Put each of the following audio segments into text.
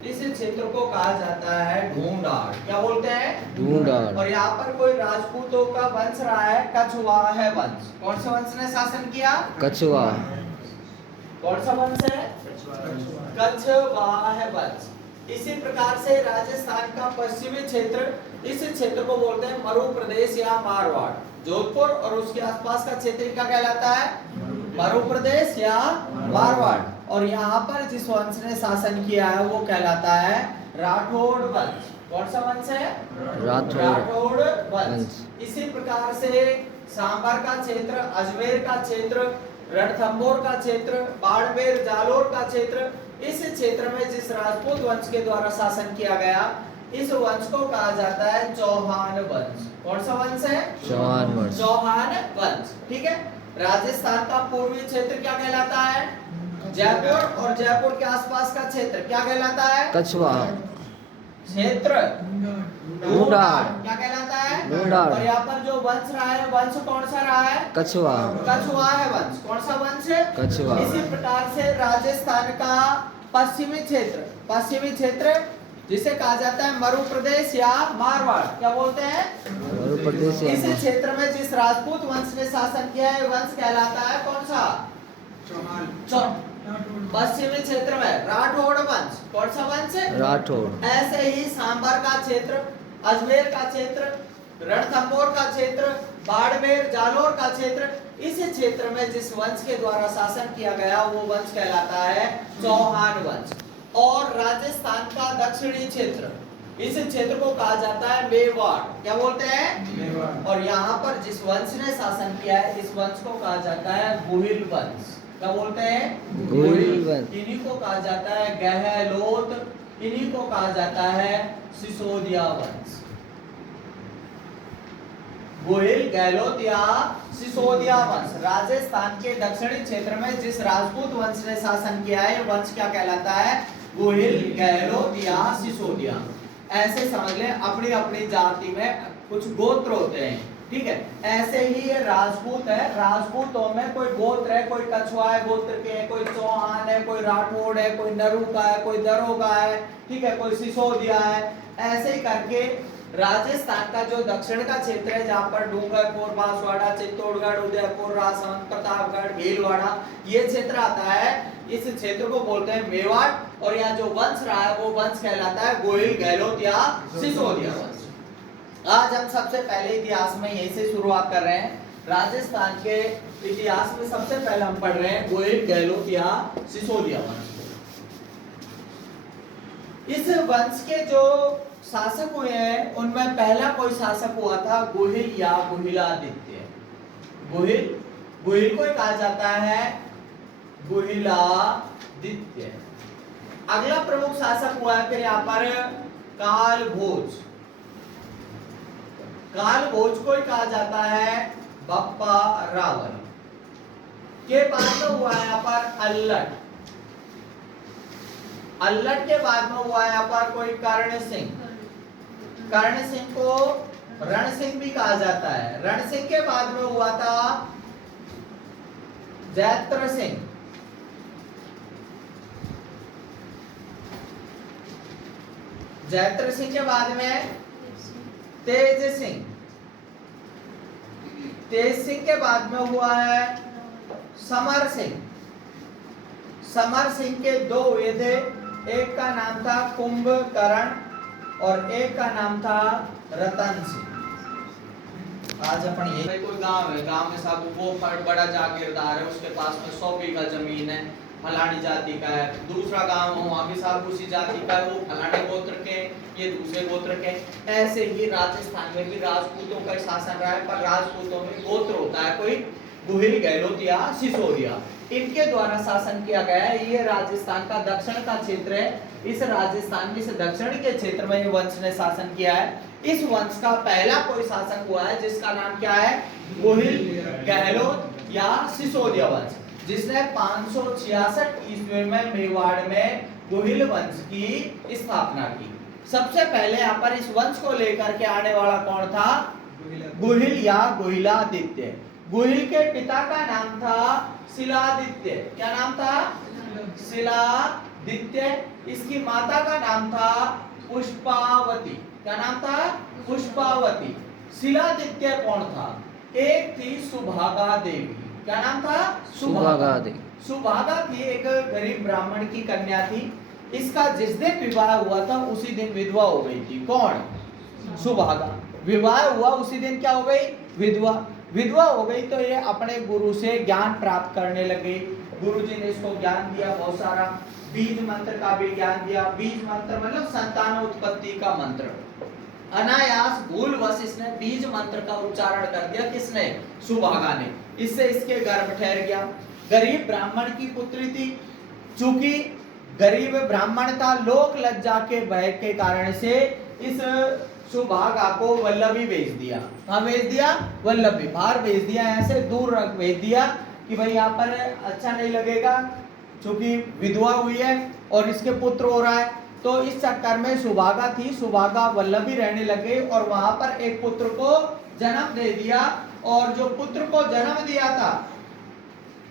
इस क्षेत्र को कहा जाता है ढूंढाड़। क्या बोलते हैं? ढूंढाड़। और यहाँ पर कोई राजपूतों का वंश रहा है, कछवाह वंश। कौन सा वंश ने शासन किया? कछवाह। कौन सा वंश है? कछवाह वंश। इसी प्रकार से राजस्थान का पश्चिमी क्षेत्र, इस क्षेत्र को बोलते हैं मरु प्रदेश या मारवाड़। जोधपुर और उसके आसपास का क्षेत्र क्या कहलाता है? मरु प्रदेश या मारवाड़। और यहाँ पर जिस वंश ने शासन किया है वो कहलाता है राठौड़ वंश। कौन सा वंश है? राठौड़ वंश। इसी प्रकार से सांबर का क्षेत्र, अजमेर का क्षेत्र, रणथंभौर का क्षेत्र, बाड़मेर जालोर का क्षेत्र, इस क्षेत्र में जिस राजपूत वंश के द्वारा शासन किया गया, इस वंश को कहा जाता है चौहान वंश। कौन सा वंश है? चौहान वंश। चौहान वंश। ठीक है। राजस्थान का पूर्वी क्षेत्र क्या कहलाता है? जयपुर। और जयपुर के आसपास का क्षेत्र क्या कहलाता है? कछवाह। क्षेत्र ढूंढाड़। क्या कहलाता है? ढूंढाड़। और यहाँ पर जो वंश रहा है, वंश कौन सा रहा है? कछवाह। कछवाह वंश। कौन सा वंश है? कछवाह। इसी प्रकार से राजस्थान का पश्चिमी क्षेत्र, पश्चिमी क्षेत्र जिसे कहा जाता है मरु प्रदेश या मारवाड़, क्या बोलते हैं? मरु प्रदेश या इस क्षेत्र में जिस राजपूत वंश ने शासन किया है, वंश कहलाता है कौन सा? पश्चिमी क्षेत्र में राठौड़ वंश। कौन सा वंश? राठौड़। ऐसे ही सांबर का क्षेत्र, अजमेर का क्षेत्र, रणथंभौर का क्षेत्र, बाड़मेर जालोर का क्षेत्र, इस क्षेत्र में जिस वंश के द्वारा शासन किया गया वो वंश कहलाता है चौहान वंश। और राजस्थान का दक्षिणी क्षेत्र, इस क्षेत्र को कहा जाता है मेवाड़। क्या बोलते हैं? मेवाड़। और यहाँ पर जिस वंश ने शासन किया है, इस वंश को कहा जाता है गोहिल वंश। क्या बोलते हैं? गोहिल वंश। इन्हीं को कहा जाता है गहलोत, इन्हीं को कहा जाता है सिसोदिया वंश। गोहिल, गहलोत या सिसोदिया वंश राजस्थान के दक्षिणी क्षेत्र में जिस राजपूत वंश ने शासन किया है, वंश क्या कहलाता है? गोहिल, गहलोत या सिसोदिया। ऐसे समझ लें, अपनी अपनी जाति में कुछ गोत्र होते हैं। ठीक है। ऐसे ही ये राजपूत है, राजपूतों में कोई गोत्र है, कोई कछवाह गोत्र के है, कोई चौहान है, कोई राठौड़ है, कोई नरू का है, कोई दरो का है, ठीक है, कोई सिसोदिया है। ऐसे ही करके राजस्थान का जो दक्षिण का क्षेत्र है, जहाँ पर डूंगरपुर, बांसवाड़ा, चित्तौड़गढ़, उदयपुर, राजसमंद, प्रतापगढ़, भीलवाड़ा, ये क्षेत्र आता है, इस क्षेत्र को बोलते हैं मेवाड़। और यहाँ जो वंश रहा है वो वंश कहलाता है गोहिल, गहलोत या सिसोदिया वंश। आज हम सबसे पहले इतिहास में यहीं से शुरुआत कर रहे हैं। राजस्थान के इतिहास में सबसे पहले हम पढ़ रहे हैं गोहिल, गहलोत या सिसोदिया वंश। इस वंश के जो शासक हुए हैं, उनमें पहला कोई शासक हुआ था गोहिल या गोहिलादित्य। गोहिल, गोहिल को कहा जाता है गोहिलादित्य। अगला प्रमुख शासक हुआ है फिर यहाँ पर कालभोज। कालभोज को कहा जाता है बप्पा रावल। के बाद में हुआ है यहाँ पर अल्लट। अल्लट के बाद में हुआ है यहाँ पर कोई कर्ण सिंह। कर्ण सिंह को रण सिंह भी कहा जाता है। रण सिंह के बाद में हुआ था जैत्र सिंह। जैत्र सिंह के बाद में तेज सिंह। तेज सिंह के बाद में हुआ है समर सिंह। समर सिंह के दो हुए थे, एक का नाम था कुंभकर्ण और एक का नाम था रतन सिंह। आज अपन ये कोई गांव है, गांव में साहब वो बड़ा जागीरदार है, उसके पास में 100 बीघा जमीन है, फलानी जाति का है। दूसरा गांव हो, वहां भी साहब उसी जाति का है, वो फलाने गोत्र के, ये दूसरे गोत्र के। ऐसे ही राजस्थान में भी राजपूतों का शासन रहा है, पर राजपूतों में गोत्र होता है कोई गोहिल, गहलोत या सिसोदिया। इनके द्वारा शासन किया गया है। ये राजस्थान का दक्षिण का क्षेत्र है। इस राजस्थान के दक्षिण के क्षेत्र में ये वंश ने शासन किया है। इस वंश का पहला कोई शासक हुआ है जिसका नाम क्या है? गोहिल, गहलोत या सिसोदिया वंश, जिसने 566 ईस्वी में मेवाड़ में गोहिल वंश की स्थापना की। सबसे पहले यहाँ पर इस वंश को लेकर के आने वाला कौन था? गोहिल या गोहिलादित्य। गोहिल के पिता का नाम था शिलादित्य। क्या नाम था? शिलादित्य। दित्य, इसकी माता का नाम था पुष्पावती। क्या नाम था? पुष्पावती। शिलादित्य कौन था? एक थी सुभागा देवी। क्या नाम था? सुभागा देवी। सुभागा थी, एक गरीब ब्राह्मण की कन्या थी। इसका जिस दिन विवाह हुआ था उसी दिन विधवा हो गई थी। कौन? सुभागा। विवाह हुआ उसी दिन क्या हो गई? विधवा। विधवा हो गई तो ये अपने गुरु से ज्ञान प्राप्त करने लगे। गुरु जी ने इसको ज्ञान दिया बहुत सारा, बीज मंत्र का भी ज्ञान दिया। बीज मंत्र मतलब संतान उत्पत्ति का मंत्र। अनायास भूलवश इसने बीज मंत्र का उच्चारण कर दिया। किसने? सुभागा ने। इससे इसके गर्भ ठहर गया। गरीब ब्राह्मण की पुत्री थी। चूंकि गरीब ब्राह्मण था, लोक लज्जा के भय के कारण से इस सुभागा को वल्लभी भेज दिया। कहाँ भेज दिया? वल्लभी। बाहर भेज दिया, ऐसे दूर रख भेज दिया कि भाई यहाँ पर अच्छा नहीं लगेगा, चूंकि विधवा हुई है और इसके पुत्र हो रहा है। तो इस चक्कर में सुभागा थी, सुभागा वल्लभी रहने लगे और वहां पर एक पुत्र को जन्म दे दिया। और जो पुत्र को जन्म दिया था,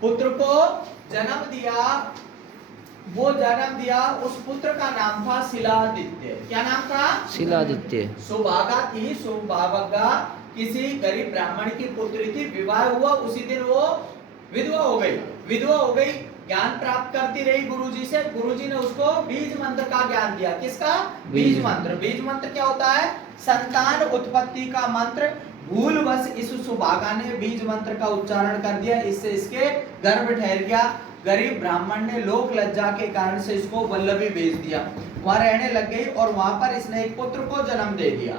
पुत्र को जन्म दिया, वो जन्म दिया, उस पुत्र का नाम था शिलादित्य। क्या नाम था? शिलादित्य। सुभागा थी, सुभागा किसी गरीब ब्राह्मण की पुत्री थी। विवाह हुआ उसी दिन वो विधवा हो गई। विधवा हो गई, ज्ञान प्राप्त करती रही गुरुजी से। गुरुजी ने उसको बीज मंत्र का ज्ञान दिया। किसका? बीज मंत्र। बीज मंत्र क्या होता है? संतान उत्पत्ति का मंत्र। भूलवश इस सुभागा ने बीज मंत्र का उच्चारण कर दिया, इससे इसके गर्भ ठहर गया। गरीब ब्राह्मण ने लोक लज्जा के कारण से इसको वल्लभी भेज दिया। वहां रहने लग गई और वहां पर इसने एक पुत्र को जन्म दे दिया।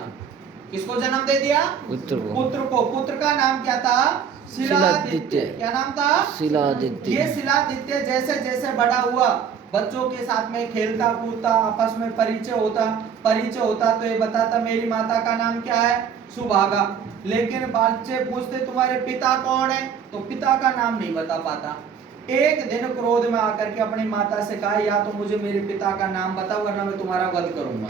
किसको जन्म दे दिया? पुत्र को। पुत्र को। पुत्र का नाम क्या था? शिलादित्य। क्या नाम था? शिलादित्य। ये शिलादित्य जैसे जैसे बड़ा हुआ, बच्चों के साथ में खेलता कूदता, आपस में परिचय होता तो ये बताता मेरी माता का नाम क्या है? सुभागा। लेकिन बच्चे पूछते तुम्हारे पिता कौन है? तो पिता का नाम नहीं बता पाता। एक दिन क्रोध में आकर के अपनी माता से कहा, या तो मुझे मेरे पिता का नाम बताओ वरना मैं तुम्हारा वध करूंगा।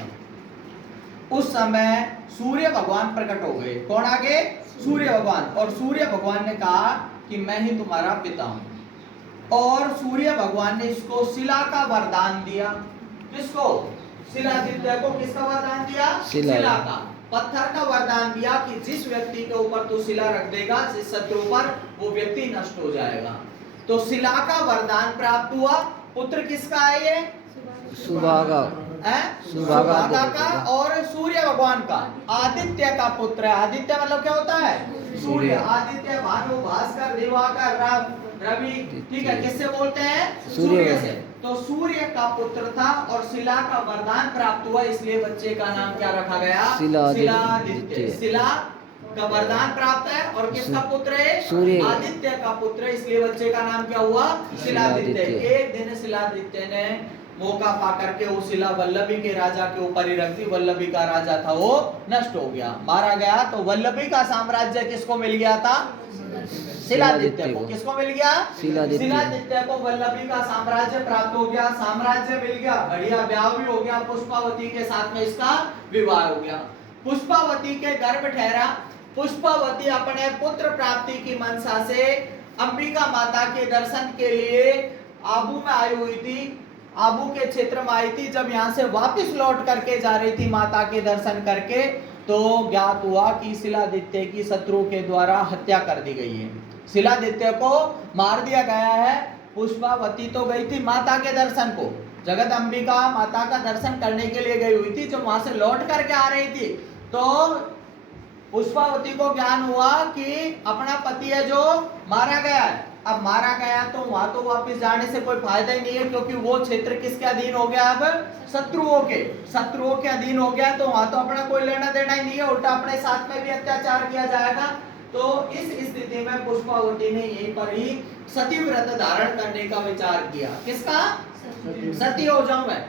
उस समय सूर्य भगवान प्रकट हो गए। कौन आगे? सूर्य भगवान। और सूर्य भगवान ने कहा कि मैं ही तुम्हारा पिता हूं। और सूर्य भगवान ने इसको शिला का वरदान दिया। किसको? शिलादित्य को किसका वरदान दिया? शिला का, पत्थर का वरदान दिया कि जिस व्यक्ति के ऊपर तू शिला रख देगा, जिस शत्रु पर, वो व्यक्ति नष्ट हो जाएगा। तो शिला का वरदान प्राप्त हुआ। पुत्र किसका है ये? सुभागा। सुभागा का और सूर्य भगवान का, आदित्य का पुत्र है। आदित्य मतलब क्या होता है? सूर्य। आदित्य, भानु, भास्कर, दिवाकर, रवि, ठीक है। किससे बोलते हैं? सूर्य से। तो सूर्य का पुत्र था और शिला का वरदान प्राप्त हुआ, इसलिए बच्चे का नाम क्या रखा गया? शिलादित्य। शिला का वरदान प्राप्त है और किसका पुत्र है? सूर्य। आदित्य का पुत्र है, इसलिए बच्चे का नाम क्या हुआ? शिलादित्य। एक दिन शिलादित्य ने मौका पा करके वो शिला वल्लभी के राजा के ऊपर ही रख दी। वल्लभी का राजा था वो नष्ट हो गया, मारा गया। तो वल्लभी का साम्राज्य किसको मिल गया था? शिलादित्य को। किसको मिल गया? शिलादित्य को वल्लभी का साम्राज्य प्राप्त हो गया। साम्राज्य मिल गया, बढ़िया ब्याह भी हो गया। पुष्पावती के साथ में इसका विवाह हो गया। पुष्पावती के गर्भ ठहरा। पुष्पावती अपने पुत्र प्राप्ति की मनसा से अंबिका माता के दर्शन के लिए आबू में आई हुई थी। आबू के क्षेत्र में आई थी। जब यहाँ से वापस लौट करके जा रही थी माता के दर्शन करके, तो ज्ञात हुआ कि शिलादित्य की शत्रु के द्वारा हत्या कर दी गई है। शिलादित्य को मार दिया गया है। पुष्पावती तो गई थी माता के दर्शन को, जगत अंबिका माता का दर्शन करने के लिए गई हुई थी। जब वहां से लौट करके आ रही थी तो पुष्पावती को ज्ञान हुआ कि अपना पति है जो मारा गया है। अब मारा गया तो वहां तो वापस जाने से कोई फायदा ही नहीं है, क्योंकि वो क्षेत्र किसके अधीन हो गया? अब शत्रुओं के अधीन हो गया। तो वहां तो अपना कोई लेना देना ही नहीं है, उल्टा अपने साथ में भी अत्याचार किया जाएगा। तो इस स्थिति में पुष्पावती ने यहीं पर ही सती व्रत धारण करने का विचार किया। किसका? सती हो जाऊं मैं।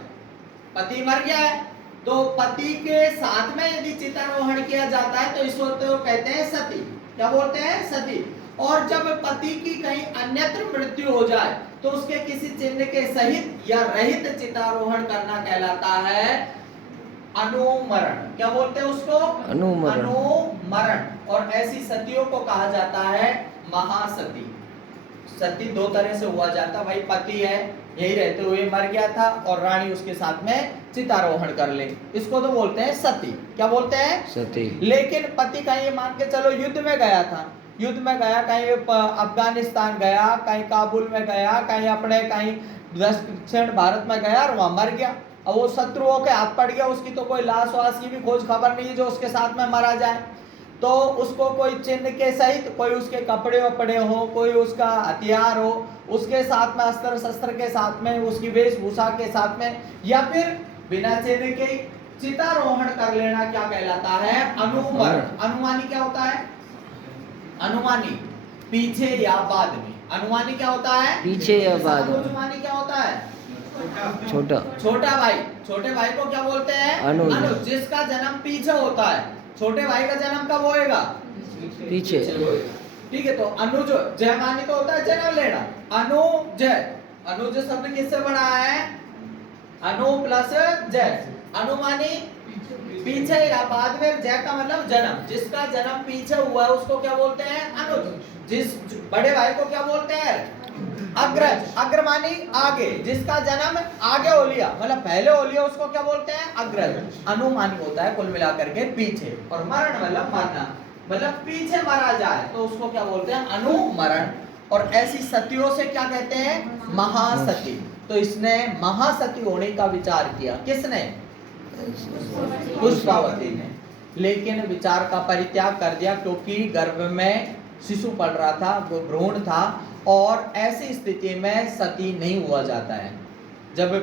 पति मर गया है तो पति के साथ में यदि चितारोहण किया जाता है तो इसको तो कहते हैं सती। क्या बोलते हैं? सती। और जब पति की कहीं अन्यत्र मृत्यु हो जाए तो उसके किसी चिन्ह के सहित या रहित चितारोहण करना कहलाता है अनुमरण। क्या बोलते हैं उसको? अनुमरण। और ऐसी सतियों को कहा जाता है महासती। सती दो तरह से हुआ जाता है भाई। पति है यही रहते हुए मर गया था और रानी उसके साथ में चितारोहण कर ले। इसको तो बोलते हैं सती। क्या बोलते हैं? सती। लेकिन पति कहीं मान के चलो युद्ध में गया था, युद्ध में गया, कहीं अफगानिस्तान गया, कहीं काबुल में गया, कहीं अपने कहीं दक्षिण भारत में गया और वहां मर गया। अब वो शत्रुओं के हाथ पड़ गया, उसकी तो कोई लाश वाश की भी खोज खबर नहीं है जो उसके साथ में मारा जाए। तो उसको कोई चिन्ह के सहित, कोई उसके कपड़े वपड़े हो, कोई उसका हथियार हो, उसके साथ में अस्त्र शस्त्र के साथ में, उसकी वेशभूषा के साथ में, या फिर बिना चिन्ह के चितारोहण कर लेना क्या कहलाता है? अनुमरण। अनुमानी क्या होता है? अनुमानी पीछे या बाद में। अनुमानी क्या होता है? पीछे या बाद में। अनुमानी क्या होता है? छोटा। छोटा भाई। छोटे भाई को क्या बोलते हैं? अनुज। जिसका जन्म पीछे होता है। छोटे भाई का जन्म कब होएगा? पीछे। ठीक है, तो अनुज जयमानी तो होता है जन्म लेना। अनुज, अनुज शब्द किससे बना है? अनु प्लस जय। अनुमानी पीछे या बाद में, जय का मतलब जन्म। जिसका जन्म पीछे हुआ है उसको क्या बोलते हैं? अनुज। जिस बड़े भाई को क्या बोलते हैं? अग्रज। अग्रमानी आगे। जिसका जन्म आगे हो लिया, मतलब पहले हो लिया, उसको क्या बोलते हैं? अग्रज। अनुमानी होता है कुल मिलाकर के पीछे। और मरण मतलब मरना, मतलब पीछे मरा जाए तो उसको क्या बोलते हैं? अनुमरण। और ऐसी सतियों से क्या कहते हैं? महासती। तो इसने महासती होने का विचार किया। किसने? पुष्पावती ने। लेकिन विचार का परित्याग कर दिया क्योंकि गर्भ में शिशु पल रहा था, वो भ्रूण था, और ऐसी स्थिति में सती नहीं हुआ जाता है। जब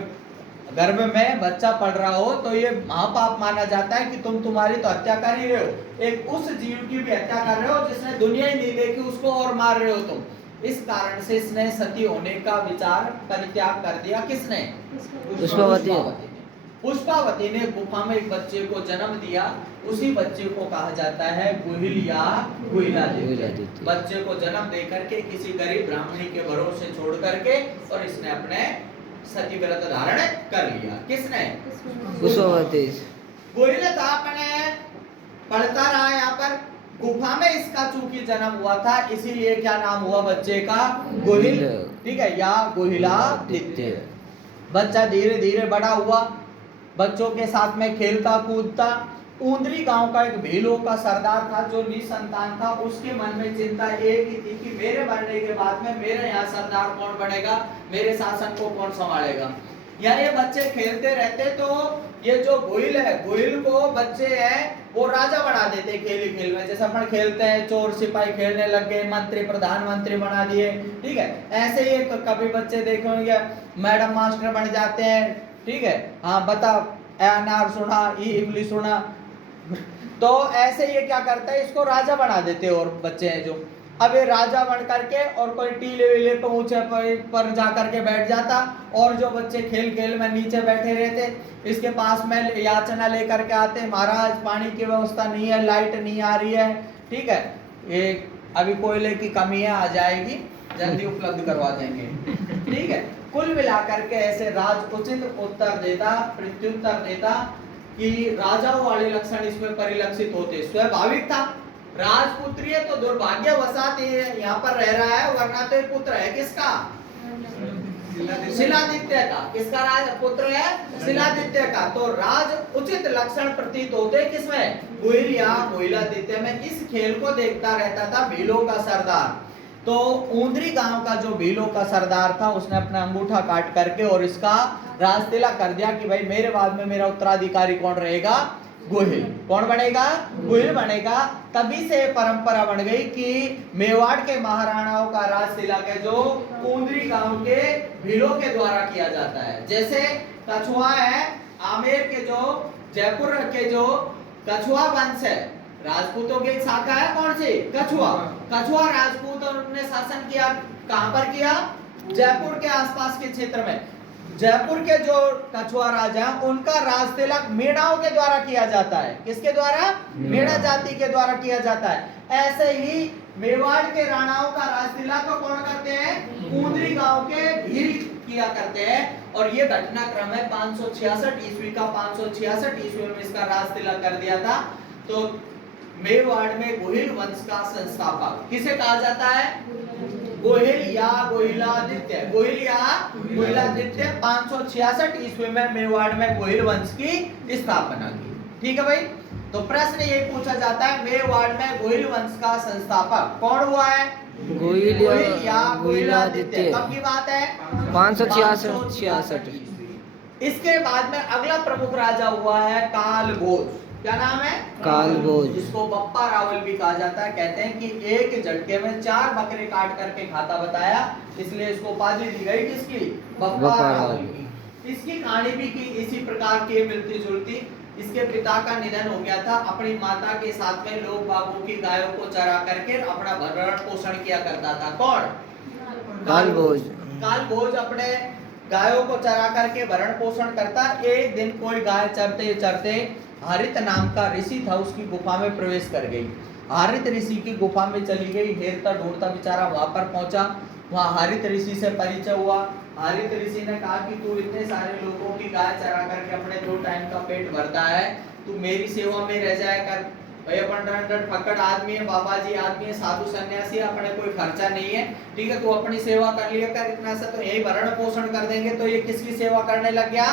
गर्भ में बच्चा पड़ रहा हो तो ये महापाप माना जाता है कि तुम्हारी तो हत्या कर ही रहे हो, एक उस जीव की भी हत्या कर रहे हो जिसने दुनिया ही नहीं देखी, उसको और मार रहे हो तुम। इस कारण से इसने सती होने का विचार परित्याग कर दिया। किसने? पुष्पावती। पुष्पावती ने गुफा में एक बच्चे को जन्म दिया। उसी बच्चे को कहा जाता है गुहिल या गुहिलादित्य। बच्चे को जन्म दे करके किसी गरीब ब्राह्मणी के भरोसे छोड़ करके, और इसने अपने सती व्रत धारण कर लिया। किसने? पुष्पावती। गुहिल था, अपने पढ़ता रहा यहाँ पर गुफा में इसका चूंकि जन्म हुआ था, इसीलिए क्या नाम हुआ बच्चे का? गुहिल। ठीक है, या गुहिलादित्य। बच्चा धीरे धीरे बड़ा हुआ, बच्चों के साथ में खेलता कूदता। ऊंदरी गांव का एक भीलों का सरदार था जो निसंतान था। उसके मन में चिंता एक ही थी कि मेरे मरने के बाद में मेरे यहाँ सरदार कौन बनेगा, मेरे शासन को कौन संभालेगा। यहाँ ये बच्चे खेलते रहते तो ये जो गुहिल है, गुहिल को बच्चे हैं वो राजा बना देते खेल ही खेल में। जैसे अपन खेलते हैं चोर सिपाही खेलने लग गए, मंत्री प्रधानमंत्री बना दिए। ठीक है, ऐसे ही कभी बच्चे देखे होंगे मैडम मास्टर बन जाते हैं। ठीक है, हाँ बता अनार सुना, ई इमली सुना। तो ऐसे ये क्या करता है, इसको राजा बना देते और बच्चे हैं जो। अब ये राजा बन करके और कोई टीले वीले पे ऊंचे पर जा करके बैठ जाता, और जो बच्चे खेल खेल में नीचे बैठे रहते इसके पास में याचना लेकर के आते, महाराज पानी की व्यवस्था नहीं है, लाइट नहीं आ रही है। ठीक है, ये अभी कोयले की कमी है, आ जाएगी, जल्दी उपलब्ध करवा देंगे। ठीक है, कुल मिलाकर के ऐसे राज उचित उत्तर देता, प्रत्युत्तर देता कि राजाओं वाले लक्षण इसमें परिलक्षित होते। स्वाभाविक था, राजपुत्री है तो दुर्भाग्यवशात यहाँ पर रह रहा है, वरना तो पुत्र है किसका? शिलादित्य का। किसका राजपुत्र है? शिलादित्य का। तो राज उचित लक्षण प्रतीत होते किसमें? गुहिल या गुहिलादित्य में। इस खेल को देखता रहता था भीलों का सरदार। तो ऊंदरी गांव का जो भीलों का सरदार था उसने अपना अंगूठा काट करके और इसका राज तिलक कर दिया कि भाई मेरे बाद में मेरा उत्तराधिकारी कौन रहेगा? गुहिल। कौन बनेगा? गुहिल बनेगा। तभी से परंपरा बन गई कि मेवाड़ के महाराणाओं का राज तिलक है जो ऊंदरी गांव के भीलों के द्वारा किया जाता है। जैसे कछुआ है, आमेर के जो जयपुर के जो कछुआ वंश है, राजपूतों की एक शाखा है, कौन सी? कछुआ। कछुआ राजपूत और उन्होंने शासन किया, कहां पर किया? जयपुर के आसपास के क्षेत्र में। जयपुर के जो कछुआ राजा उनका राज तिलक मेढ़ाओं के द्वारा किया जाता है। किसके द्वारा? मेढ़ा जाति के द्वारा किया जाता है। ऐसे ही मेवाड़ के राणाओं का राज तिलक कौन करते हैं? ऊंदरी गांव के भील किया करते हैं। और ये घटनाक्रम है 566 ईस्वी का। 566 ईस्वी में इसका राज तिलक कर दिया था। तो मेवाड़ में गुहिल वंश का संस्थापक किसे कहा जाता है? गोहिल या गोहिलादित्य, गोहिल या गोहिलादित्य 566 ईस्वी में मेवाड़ में गोहिल वंश की स्थापना की। ठीक है भाई। तो प्रश्न ये पूछा जाता है मेवाड़ में गोहिल वंश का संस्थापक कौन हुआ है? गोहिल या गोहिलादित्य। गोहिलादित्य। कब की बात है? 566 ईस्वी। इसके बाद में अगला प्रमुख राजा हुआ है कालभोज। क्या नाम है? कालभोज। जिसको बप्पा रावल भी कहा जाता है। कहते हैं कि एक झटके में 4 बकरे काट करके खाता बताया, इसलिए इसको उपाधि दी गई किसकी? बप्पा रावल की। इसकी कहानी भी की इसी प्रकार की मिलती जुलती। इसके पिता का निधन हो गया था। अपनी माता के साथ में लोग बागों की गायों को चरा करके अपना भरण पोषण किया करता था। कौन? कालभोज। कालभोज अपने गायों को चरा करके भरण पोषण करता। एक दिन कोई गाय चरते चरते हारित नाम का ऋषि था, उसकी गुफा में प्रवेश कर गई। हारित ऋषि की गुफा में चली गई, हेरता ढूंढता बेचारा वहां पर पहुंचा। वहां हारित ऋषि से परिचय हुआ। हारित ऋषि ने कहा कि तू इतने सारे लोगों की गाय चरा करके अपने 2 टाइम का पेट भरता है, तू मेरी सेवा में रह जाया कर। भाई अपन फकड़ आदमी है, बाबा जी आदमी है, साधु सन्यासी, अपने कोई खर्चा नहीं है, ठीक है, तू अपनी सेवा कर लिया कर, इतना सा तो यही भरण पोषण कर देंगे। तो ये किसकी सेवा करने लग गया?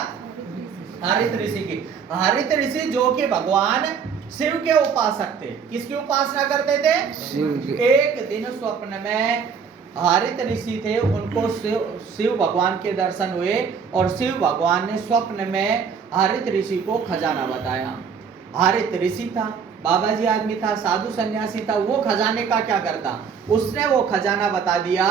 हारित ऋषि की। हारित ऋषि जो कि भगवान शिव के उपासक थे। किसकी उपासना करते थे? शिव के। एक दिन स्वप्न में हारित ऋषि थे, उनको शिव भगवान के दर्शन हुए और शिव भगवान ने स्वप्न में हारित ऋषि को खजाना बताया। हारित ऋषि था, बाबा जी आदमी था, साधु सन्यासी था, वो खजाने का क्या करता? उसने वो खजाना बता दिया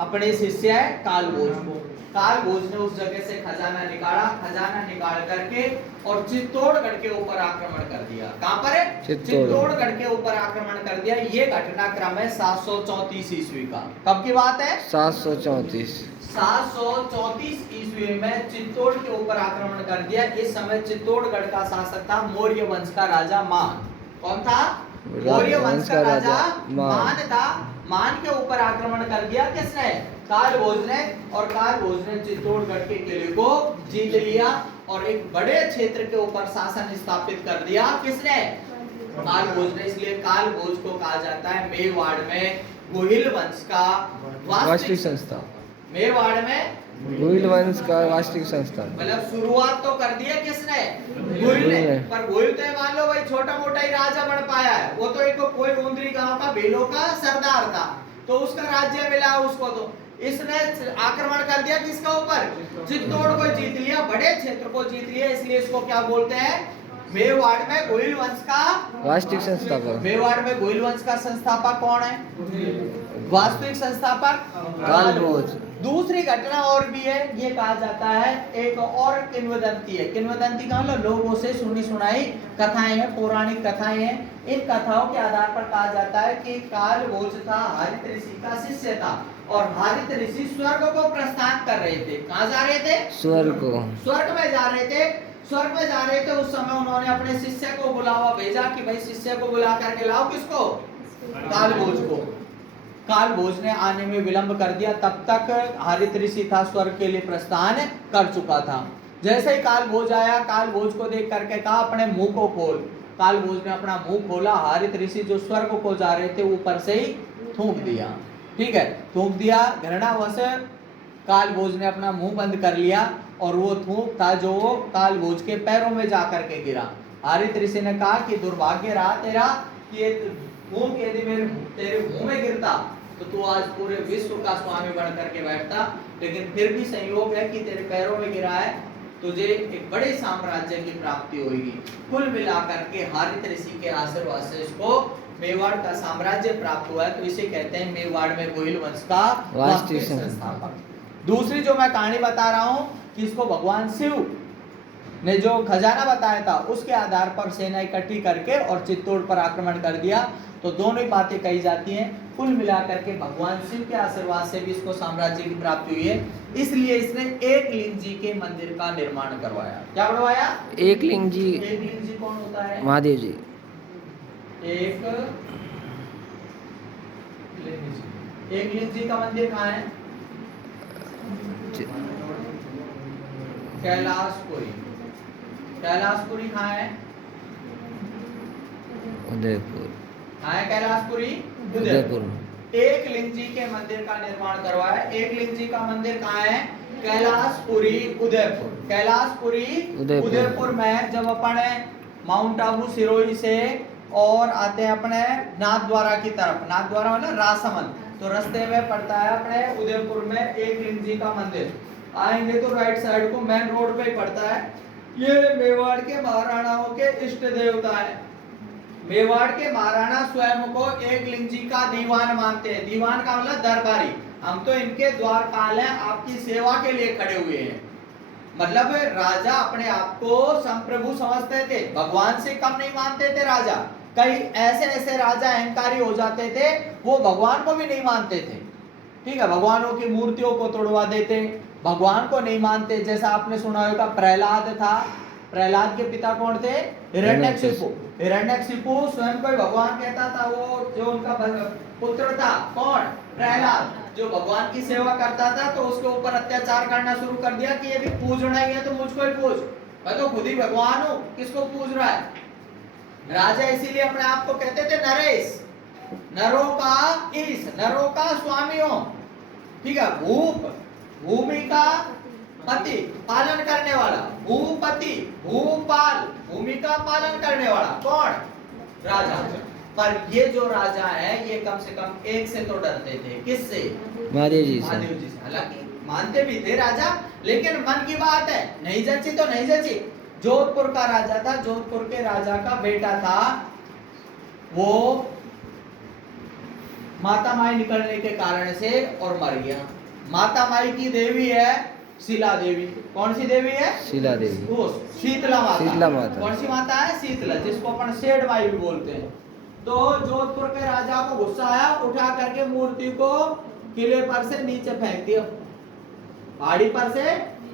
अपने शिष्य कालभोज को। कालभोज ने उस जगह से खजाना निकाला, खजाना निकाल करके और चित्तौड़गढ़ के ऊपर आक्रमण कर दिया। कहां पर है? चित्तौड़गढ़ के ऊपर आक्रमण कर दिया। ये घटनाक्रम है 734 ईस्वी का। कब की बात है? 734। 734 ईस्वी में चित्तौड़ के ऊपर आक्रमण कर दिया। इस समय चित्तौड़गढ़ का शासक था मौर्य वंश का राजा मान। कौन था? मौर्य वंश का राजा मान था। मान के ऊपर आक्रमण कर दिया किसने? कालभोज ने। और कालभोज ने चित्तौड़गढ़ के किले को जीत लिया और एक बड़े क्षेत्र के ऊपर शासन स्थापित कर दिया। किसने? कालभोज ने। इसलिए कालभोज को कहा जाता है मेवाड़ में गोहिल वंश का वास्तविक संस्था। मेवाड़ में गोहिल वंश का वास्तविक संस्था। मतलब शुरुआत तो कर दी है किसने? गोहिल ने। पर गोहिल तो मान लो भाई छोटा मोटा ही राजा बन पाया है। वो तो एक कोई उंदरी गांव का बेलों का सरदार था, तो उसका राज्य मिला उसको। तो इसने आक्रमण कर दिया किसका ऊपर? चित्तौड़ को जीत लिया, बड़े क्षेत्र को जीत लिया। इसलिए इसको क्या बोलते हैं? मेवाड़ में गोहिल वंश का वास्तविक संस्थापक। मेवाड़ में गोहिल वंश का संस्थापक कौन है? वास्तविक संस्थापक कालभोज। दूसरी घटना और भी है, ये कहा जाता है एक और किंवदंती है। किंवदंती का मतलब लोगों से सुनी सुनाई कथाएं हैं, पौराणिक कथाएं हैं। इन कथाओं के आधार पर कहा जाता है कि कालभोज था हारित ऋषि का शिष्य था और हारित ऋषि स्वर्ग को प्रस्थान कर रहे थे। कहाँ जा रहे थे? स्वर्ग को। स्वर्ग में जा रहे थे। स्वर्ग में जा रहे थे उस समय उन्होंने अपने शिष्य को बुलावा भेजा कि भाई शिष्य को बुला करके लाओ। किसको? कालभोज को। कालभोज ने आने में विलंब कर दिया। तब तक हारित ऋषि था स्वर्ग के लिए प्रस्थान कर चुका था। जैसे ही कालभोज आया, कालभोज को देख करके कहा अपने मुंह को खोल। कालभोज ने अपना मुंह खोला। हारित ऋषि जो स्वर्ग को जा रहे थे ऊपर से ही थूक दिया। ठीक है, थूक दिया। घृणावश कालभोज ने अपना मुंह बंद कर लिया और वो थूक था जो कालभोज के पैरों में जाकर के गिरा। हारित ऋषि ने कहा कि दुर्भाग्य रहा तेरा कि ये थूक यदि तेरे मुंह में गिरता तो तू आज पूरे विश्व का स्वामी बन करके बैठता, लेकिन फिर भी संयोग है कि तेरे पैरों में गिरा है, तुझे एक बड़े साम्राज्य की प्राप्ति होगी। कुल मिलाकर के हारित ऋषि के आशीर्वाद से इसको मेवाड़ का साम्राज्य प्राप्त हुआ है। तो इसे कहते हैं मेवाड़ में गोहिल वंश का वास्तविक संस्थापक। दूसरी जो मैं कहानी बता रहा हूँ कि इसको भगवान शिव ने जो खजाना बताया था उसके आधार पर सेना इकट्ठी करके और चित्तौड़ पर आक्रमण कर दिया। तो दोनों ही बातें कही जाती हैं। कुल मिलाकर के भगवान शिव के आशीर्वाद से भी इसको साम्राज्य की प्राप्ति हुई है। इसलिए इसने एकलिंग जी के मंदिर का निर्माण करवाया। क्या बनवाया? एकलिंग जी। एकलिंग जी कौन होता है? महादेव जी। एकलिंग जी का मंदिर कहाँ है? कैलाशपुरी। कैलाशपुरी कहाँ है? उदयपुर। कहाँ है कैलाशपुरी? उदयपुर। एकलिंग जी के मंदिर का निर्माण करवाया। एकलिंग जी का मंदिर कहाँ है? कैलाशपुरी उदयपुर। कैलाशपुरी उदयपुर में जब अपन माउंट आबू सिरोही से और आते हैं अपने नाथद्वारा की तरफ, नाथद्वारा मतलब राजसमंद, तो रास्ते में पड़ता है अपने उदयपुर में एकलिंग जी का मंदिर। आएंगे तो राइट साइड को मेन रोड पे ही पड़ता है। ये मेवाड़ के महाराणाओं के इष्ट देवता है। मेवाड़ के महाराणा स्वयं को एकलिंग जी का दीवान मानते हैं। दीवान का मतलब दरबारी। हम तो इनके द्वारपाल हैं, आपकी सेवा के लिए खड़े हुए हैं। मतलब राजा अपने आप को संप्रभु समझते थे, भगवान से कम नहीं मानते थे राजा। कई ऐसे राजा अहंकारी हो जाते थे, वो भगवान को भी नहीं मानते थे। ठीक है, भगवानों की मूर्तियों को तोड़वा देते, भगवान को नहीं मानते। जैसा आपने सुना होगा प्रहलाद था, प्रहलाद के पिता कौन थे? हिरण्यकशिपु। हिरण्यकशिपु स्वयं को भगवान कहता था। वो जो उनका पुत्र था कौन? प्रहलाद, जो भगवान की सेवा करता था, तो उसके ऊपर अत्याचार करना शुरू कर दिया कि यदि पूजना ही है तो मुझको ही पूज, मैं तो खुद ही भगवान हूं, किसको पूज रहा है? राजा इसीलिए अपने आप को कहते थे नरेश, नरों का ईश, नरों का स्वामी हो। ठीक है, भूप, भूमि का पति, पालन करने वाला, भूपति, भूपाल, भूमि का पालन करने वाला कौन? राजा। पर ये जो राजा है ये कम से कम एक से तो डरते थे, किससे? महादेव जी से। महादेव जी से। हालांकि मानते भी थे राजा, लेकिन मन की बात है, नहीं जची तो नहीं जची। जोधपुर का राजा था, जोधपुर के राजा का बेटा था, वो माता माई निकलने के कारण से और मर गया। माता माई की देवी है शीला देवी। कौन सी देवी है? शीला देवी। वो शीतला माता। शीतला माता। कौन सी माता है? शीतला, जिसको अपन शेड माई भी बोलते हैं। तो जोधपुर के राजा को गुस्सा आया, उठा करके मूर्ति को किले पर से नीचे फेंक दिया, पहाड़ी पर से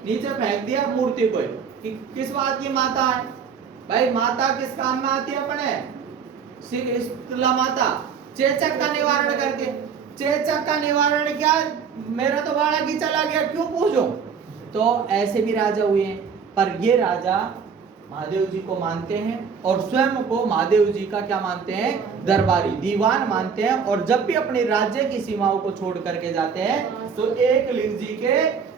नीचे फेंक दिया मूर्ति को। कि किस बात की माता है भाई? माता किस काम में आती है अपने? शीतला माता चेचक का निवारण करके। चेचक का निवारण क्या? मेरा तो बाड़ा की चला गया, क्यों पूजो? तो ऐसे भी राजा हुए हैं। पर ये राजा महादेव जी को मानते हैं और स्वयं को महादेव जी का क्या मानते हैं? दरबारी, दीवान मानते हैं। और जब भी अपने राज्य की सीमाओं को छोड़ करके जाते हैं तो एकलिंग जी के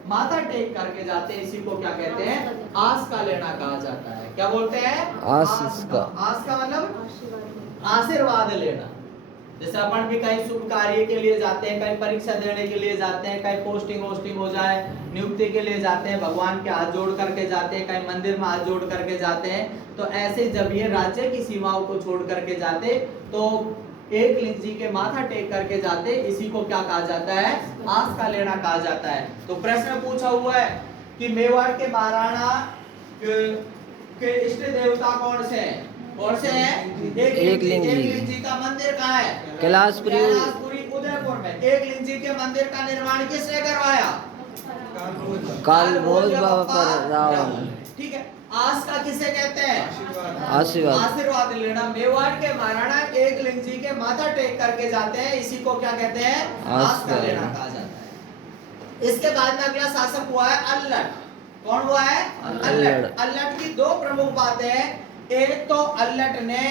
माथा टेक करके जाते हैं। इसी को क्या कहते हैं? आस का लेना कहा जाता है। क्या बोलते हैं? आस का। आस का मतलब आशीर्वाद लेना। जैसे अपन भी कहीं शुभ कार्य के लिए जाते हैं, कहीं परीक्षा देने के लिए जाते हैं, कहीं पोस्टिंग हो जाए, नियुक्ति के लिए जाते हैं, भगवान के हाथ जोड़ करके जाते हैं, कहीं मंदिर में हाथ जोड़ करके जाते हैं। तो ऐसे जब ये राज्य की सीमाओं को छोड़ करके जाते तो एकलिंग जी के माथा टेक करके जाते। इसी को क्या कहा जाता है? आस का लेना कहा जाता है। तो प्रश्न पूछा हुआ है कि मेवाड़ के महाराणा के इष्ट देवता कौन से हैं? कौन से हैं? एकलिंग जी का मंदिर कहाँ है? कैलाशपुरी उदयपुर में। एकलिंग जी के मंदिर का निर्माण किसने करवाया? कालभोज बाबा रावण। ठीक है, आस का किसे कहते हैं? आशीर्वाद। आशीर्वाद लेना। मेवाड़ के महाराणा एकलिंग जी के माथा टेक करके जाते हैं, इसी को क्या कहते हैं? आस का लेना कहा जाता है। इसके बाद में अगला शासक हुआ है अल्लट। कौन हुआ है? अल्लट। अल्लट की दो प्रमुख बातें हैं। एक तो अल्लट ने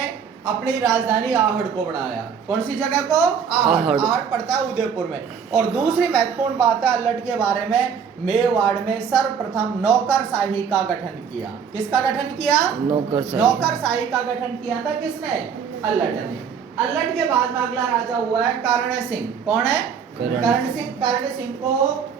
अपनी राजधानी आहड़ को बनाया। कौन सी जगह को? आहड़ पड़ता है उदयपुर में। और दूसरी महत्वपूर्ण बात है अल्लट के बारे में, मेवाड़ में सर्वप्रथम नौकरशाही का गठन किया। किसका गठन किया? नौकरशाही का गठन किया था किसने? अल्लट ने। अल्लट के बाद में अगला राजा हुआ है कर्ण सिंह। कौन है? कर्ण सिंह। कर्ण सिंह को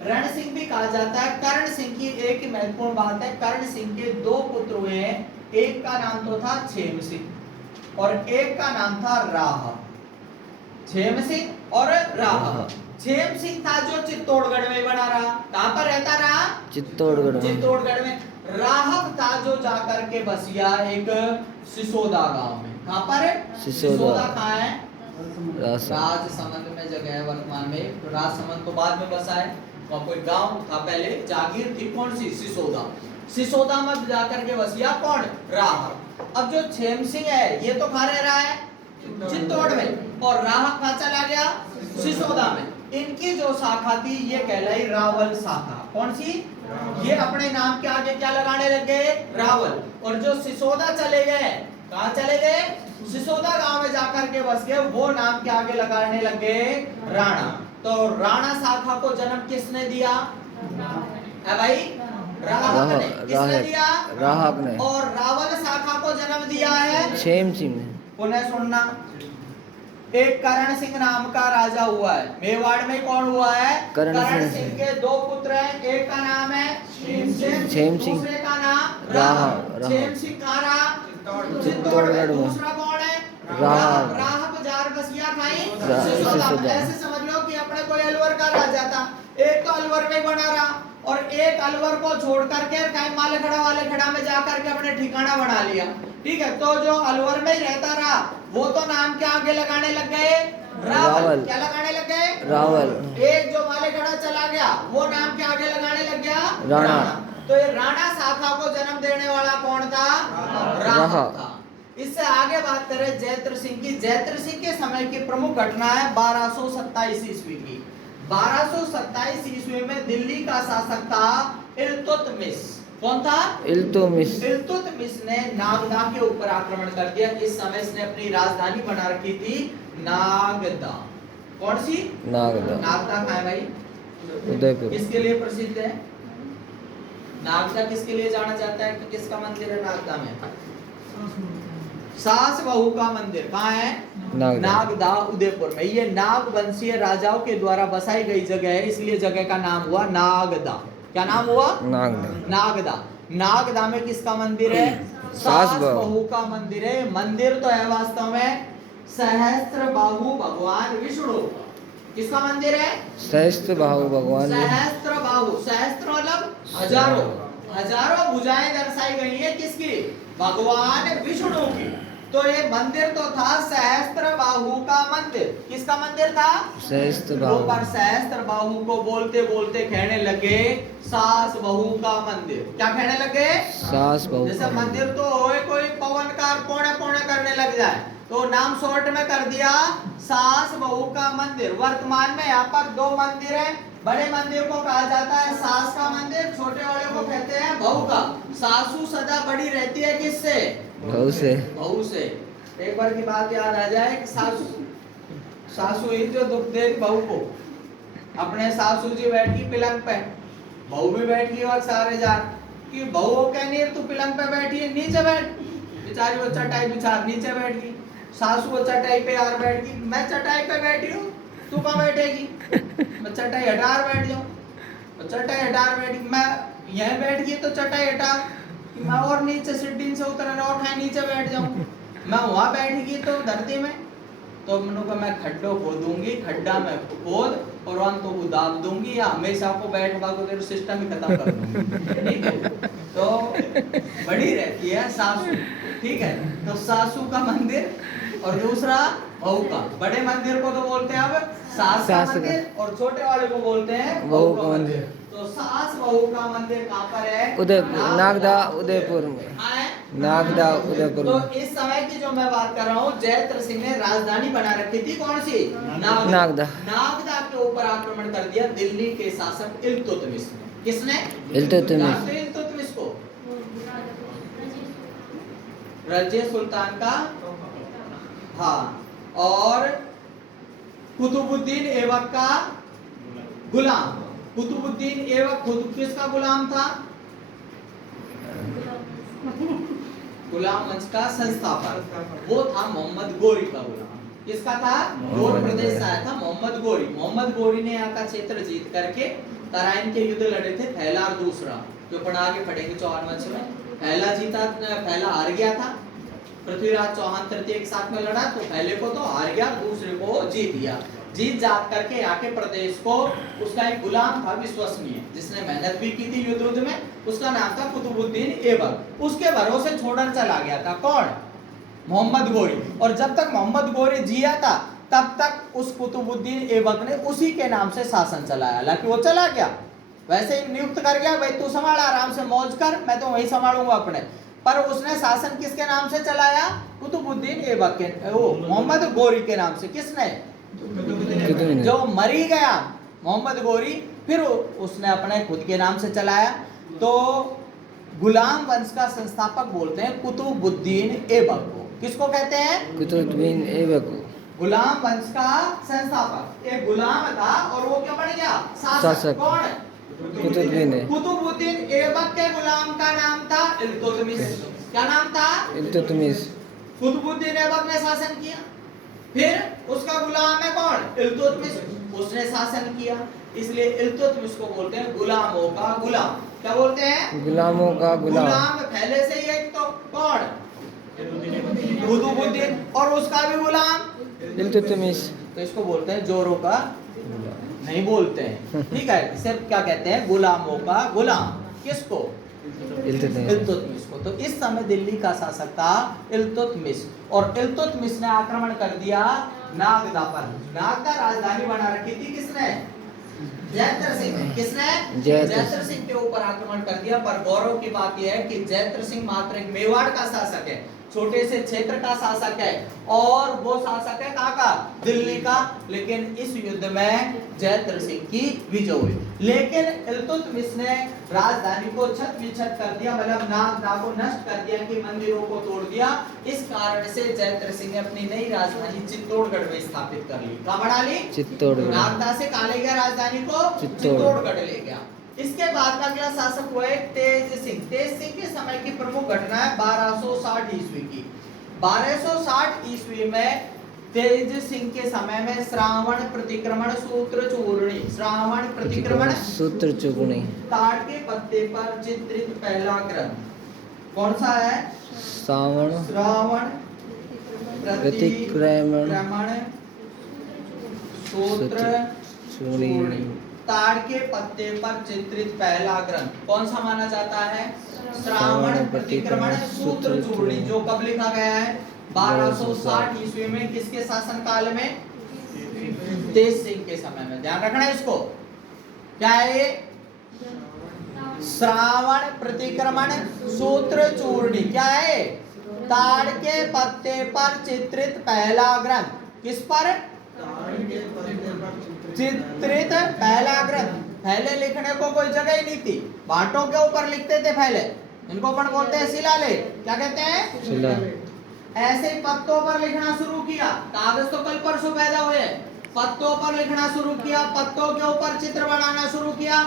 रण सिंह भी कहा जाता है। कर्ण सिंह की एक ही महत्वपूर्ण बात है, कर्ण सिंह के दो पुत्र हुए हैं। एक का नाम तो था छेम सिंह और एक का नाम था राह। छेम सिंह और राह। छेम सिंह था जो चित्तौड़गढ़ में बना रहा। कहां पर रहता रहा? चित्तौड़गढ़ में। राहब था जो जाकर के बस गया एक सिसोदा गांव में। कहां पर है? सिसोदा कहां है? राजसमंद में जगह है वर्तमान में। तो राजसमंद तो बाद में बसा है। वहां कोई गांव था पहले, जागीर थी। कौन सी? सिसोदा। सिसोदा में जाकर के बसिया कौन? राहब। अब जो छेम सिंह है ये तो कहां रह रहा है? चित्तौड़ में। और राहब कहां चला गया? सिसोदा में। इनकी जो शाखा थी ये कहलाई रावल शाखा। कौन सी? ये अपने नाम के आगे क्या लगाने लगे? रावल। और जो सिसोदा चले गए कहाँ चले गए? सिसोदा गांव में जाकर के बस गए, वो नाम के आगे लगाने लग गए राणा। तो राणा शाखा को जन्म किसने दिया है भाई? राहक ने। किसने दिया? राहक ने। और रावण शाखा को जन्म दिया है क्षेम सिंह ने। पुनः सुनना, एक करण सिंह नाम का राजा हुआ है मेवाड़ में। कौन हुआ है? करण करण सिंह। सिंह के दो पुत्र हैं, एक का नाम है क्षेम क्षेम सिंह। दूसरे का नाम राहब। क्षेम सिंह कहाँ रहा? चित्तौड़गढ़ में। दूसरा कौन है? राहब। राहब जार बसिया खाई सिसोदा। सिसोदा। ऐसे समझ लो कि अपने कोई अलवर का राजा था, एक तो अलवर में बना रहा और एक अलवर को छोड़ करके कहीं मालेखड़ा वाले खड़ा में जाकर के अपने ठिकाना बना लिया। ठीक है, तो जो अलवर में ही रहता रहा वो तो नाम के आगे लगाने लग गए रावल। क्या लगाने लग गए? रावल। एक जो मालेखड़ा चला गया वो नाम के आगे लगाने लग गया राणा। तो ये राणा शाखा को जन्म देने वाला कौन था? राहब था। इससे आगे बात करें जयद्रथ सिंह की। जयद्रथ सिंह के समय की प्रमुख घटना है 1227 ईस्वी की। 1227 ईस्वी में दिल्ली का शासक था इल्तुतमिश। कौन था? इल्तुतमिश। इल्तुतमिश ने नागदा के ऊपर आक्रमण कर दिया। इस समय इसने अपनी राजधानी बना रखी थी नागदा। कौन सी? नागदा। नागदा कहाँ है भाई? उदयपुर। किसके लिए प्रसिद्ध है नागदा? किसके लिए जाना जाता है कि किसका मंदिर है नागदा में? सास बहू का मंदिर। कहाँ है? नागदा उदयपुर में। ये नाग वंशीय राजाओं के द्वारा बसाई गई जगह है, इसलिए जगह का नाम हुआ नागदा। क्या नाम हुआ? नागदा। नागदा में किसका मंदिर है? सास बहू का मंदिर है। मंदिर तो है वास्तव में सहस्त्र बाहु भगवान विष्णु। किसका मंदिर है? सहस्त्र बाहु भगवान। सहस्त्र बाहु, सहस्त्र मतलब हजारों, हजारों भुजाएं दर्शाई गई है किसकी? भगवान विष्णु की। तो ये मंदिर तो था सहस्त्र बाहु का मंदिर। किसका मंदिर था? सहस्त्र बाहु। पर सहस्त्र बाहु को बोलते बोलते कहने लगे सास बहू का मंदिर। क्या कहने लगे? सास बहू। जैसे मंदिर तो होए कोई पवनकार पौने पौने करने लग जाए तो नाम शॉर्ट में कर दिया सास बहू का मंदिर। वर्तमान में यहाँ पर दो मंदिर हैं। बड़े मंदिर को कहा जाता है सास का मंदिर, छोटे वाले को कहते हैं बहू का। सासू सदा बड़ी रहती है किससे? बहू से। बहू से। एक बार की बात याद आ जाए कि सासू ही जो दुख दे बहू को। अपने सासू जी बैठी पिलंग पे, बहू भी बैठ गई और सारे जा कि बहू कहनी है तू पिलंग पे बैठी है, नीचे बैठ। बेचारी वो चटाई बिछा नीचे बैठ गई। सासू वो चटाई पे यार बैठ गई, मैं चटाई पे बैठी हूँ तू कहाँ बैठेगी? मैं चटाई हटार बैठ जाऊँ। चटाई हटार बैठी, मैं यहीं बैठ गई तो चटाई हटा, मैं और नीचे सीढ़ी से उतर और कहीं नीचे बैठ जाऊँ। मैं वहाँ बैठ गई तो धरती में तो मैंने मैं खड्डो खोदूंगी, खड्डा में खोद और अंत को दाब दूंगी या हमेशा को बैठवा को तेरे सिस्टम ही खत्म कर दूंगी। ठीक है, तो बड़ी रहती है सासू। ठीक है, तो सासू का मंदिर और दूसरा बहू का। बड़े मंदिर को तो बोलते हैं अब सास का मंदिर और छोटे वाले को बोलते हैं बहू का मंदिर। तो सास बहू का मंदिर कहाँ पर है? उदयपुर, नागदा उदयपुर में। नागदा उदयपुर। तो इस समय की जो मैं बात कर रहा हूँ जयद्रथ सिंह ने राजधानी बना रखी थी कौन सी? नागदा। नागदा के ऊपर आक्रमण कर दिया दिल्ली के शासक इल्तुतमिश ने। किसने? इल्तुतमिश को। रजिया सुल्तान का, हाँ, और कुतुबुद्दीन ऐबक का गुलाम। कुतुबुद्दीन ऐबक खुद किसका गुलाम था? गुलाम वंश का संस्थापक वो था मोहम्मद गोरी का गुलाम। किसका था? गोर प्रदेश से आया था मोहम्मद गोरी। मोहम्मद गोरी ने यहाँ का क्षेत्र जीत करके तराइन के युद्ध लड़े थे पहला और दूसरा, जो अपन आगे पढ़ेंगे चौहान वंश में। पहला जीता, पहला हार गया था। पृथ्वीराज चौहान तृतीय के साथ में लड़ा तो पहले को तो हार गया, दूसरे को जीत गया। जीत जात करके यहाँ के प्रदेश को उसका एक गुलाम था विश्वसनीय, जिसने मेहनत भी की थी युद्ध में, उसका नाम था कुतुबुद्दीन ऐबक। उसके भरोसे छोड़कर चला गया था कौन? मोहम्मद गोरी। और जब तक मोहम्मद गोरी जिया था तब तक उस कुतुबुद्दीन ऐबक ने उसी के नाम से शासन चलाया। हालांकि वो चला गया, वैसे ही नियुक्त कर गया, भाई तू संभाल आराम से मौज कर, मैं तो वही संभालूंगा अपने। पर उसने शासन किसके नाम से चलाया? कुतुबुद्दीन ऐबक के, वो मोहम्मद गोरी के नाम से। किसने? जो मरी गया मोहम्मद गोरी, फिर उसने अपने खुद के नाम से चलाया। तो गुलाम वंश का संस्थापक बोलते हैं कुतुबुद्दीन ऐबक को। किसको कहते हैं? कुतुबुद्दीन ऐबक को। गुलाम वंश का संस्थापक। एक गुलाम था और वो क्या बन गया? शासक। कौन? कुतुबुद्दीन है। कुतुबुद्दीन ऐबक के गुलाम का नाम था इल्तुतमिश। क्या नाम था? इल्तुतमिश। कुतुबुद्दीन ऐबक ने शासन किया, फिर उसका गुलाम है कौन? इल्तुतमिश, उसने शासन किया, इसलिए इल्तुतमिश को बोलते हैं गुलामों का गुलाम। क्या बोलते हैं? गुलामों का गुलाम। गुलाम पहले से ही एक तो कौन? कुतुबुद्दीन, और उसका भी गुलाम इल्तुतमिश। तो इसको बोलते हैं जोरों का नहीं बोलते हैं, ठीक है, सिर्फ क्या कहते हैं? गुलामों का गुलाम। किसको? इल्तुतमिश को। तो इस समय दिल्ली का शासक था इल्तुतमिश, और इल्तुतमिश ने आक्रमण कर दिया नागदा पर। नागदा राजधानी बना रखी थी किसने? जयद्रथ सिंह ने। किसने? जयद्रथ सिंह के ऊपर आक्रमण कर दिया। पर गौरव की बात यह है कि जयद्रथ सिंह मात्र एक मेवाड़ का शासक है, छोटे से क्षेत्र का शासक है, और वो शासक है कहाँ का? दिल्ली का। लेकिन इस युद्ध में जयद्रथ सिंह की विजय हुई, लेकिन इल्तुतमिश ने राजधानी को छत विछत कर दिया, मतलब नागदा को नष्ट कर दिया, कि मंदिरों को तोड़ दिया। इस कारण से जयद्रथ सिंह ने अपनी नई राजधानी चित्तौड़गढ़ में स्थापित कर ली। कहाँ बना ली? चित्तौड़गढ़। नागदा से कहाँ ले गया राजधानी को? चित्तौड़गढ़ ले गया। इसके बाद का अगला शासक हुआ है तेज सिंह। तेज सिंह के समय की प्रमुख घटना है 1260 ईस्वी की। 1260 ईस्वी में तेज सिंह के समय में श्रावण प्रतिक्रमण सूत्र चूर्णी, श्रावण प्रतिक्रमण सूत्र चूर्णी, ताड़ के पत्ते पर चित्रित पहला ग्रंथ कौन सा है? श्रावण प्रतिक्रमण सूत्र चूर्णी, ताड़ के पत्ते पर चित्रित पहला ग्रंथ कौन सा माना जाता है? श्रावण प्रतिक्रमण सूत्र चूर्णी, जो कब लिखा गया है? 1260 ईस्वी में। किसके शासन काल में? तेज सिंह के समय में। ध्यान रखना है इसको। क्या है ये? श्रावण प्रतिक्रमण सूत्र चूर्णी क्या है? ताड़ के पत्ते पर चित्रित पहला ग्रंथ। किस पर? चित्रित पहला ग्रंथ। पहले लिखने को कोई जगह ही नहीं थी, बांटों के ऊपर लिखते थे पहले। इनको अपन बोलते हैं शिलालेख। क्या कहते हैं? शिलालेख। ऐसे ही पत्तों पर लिखना शुरू किया। कागज तो कल परसों पैदा हुए, पत्तों पर लिखना शुरू किया, पत्तों के ऊपर चित्र बनाना शुरू किया।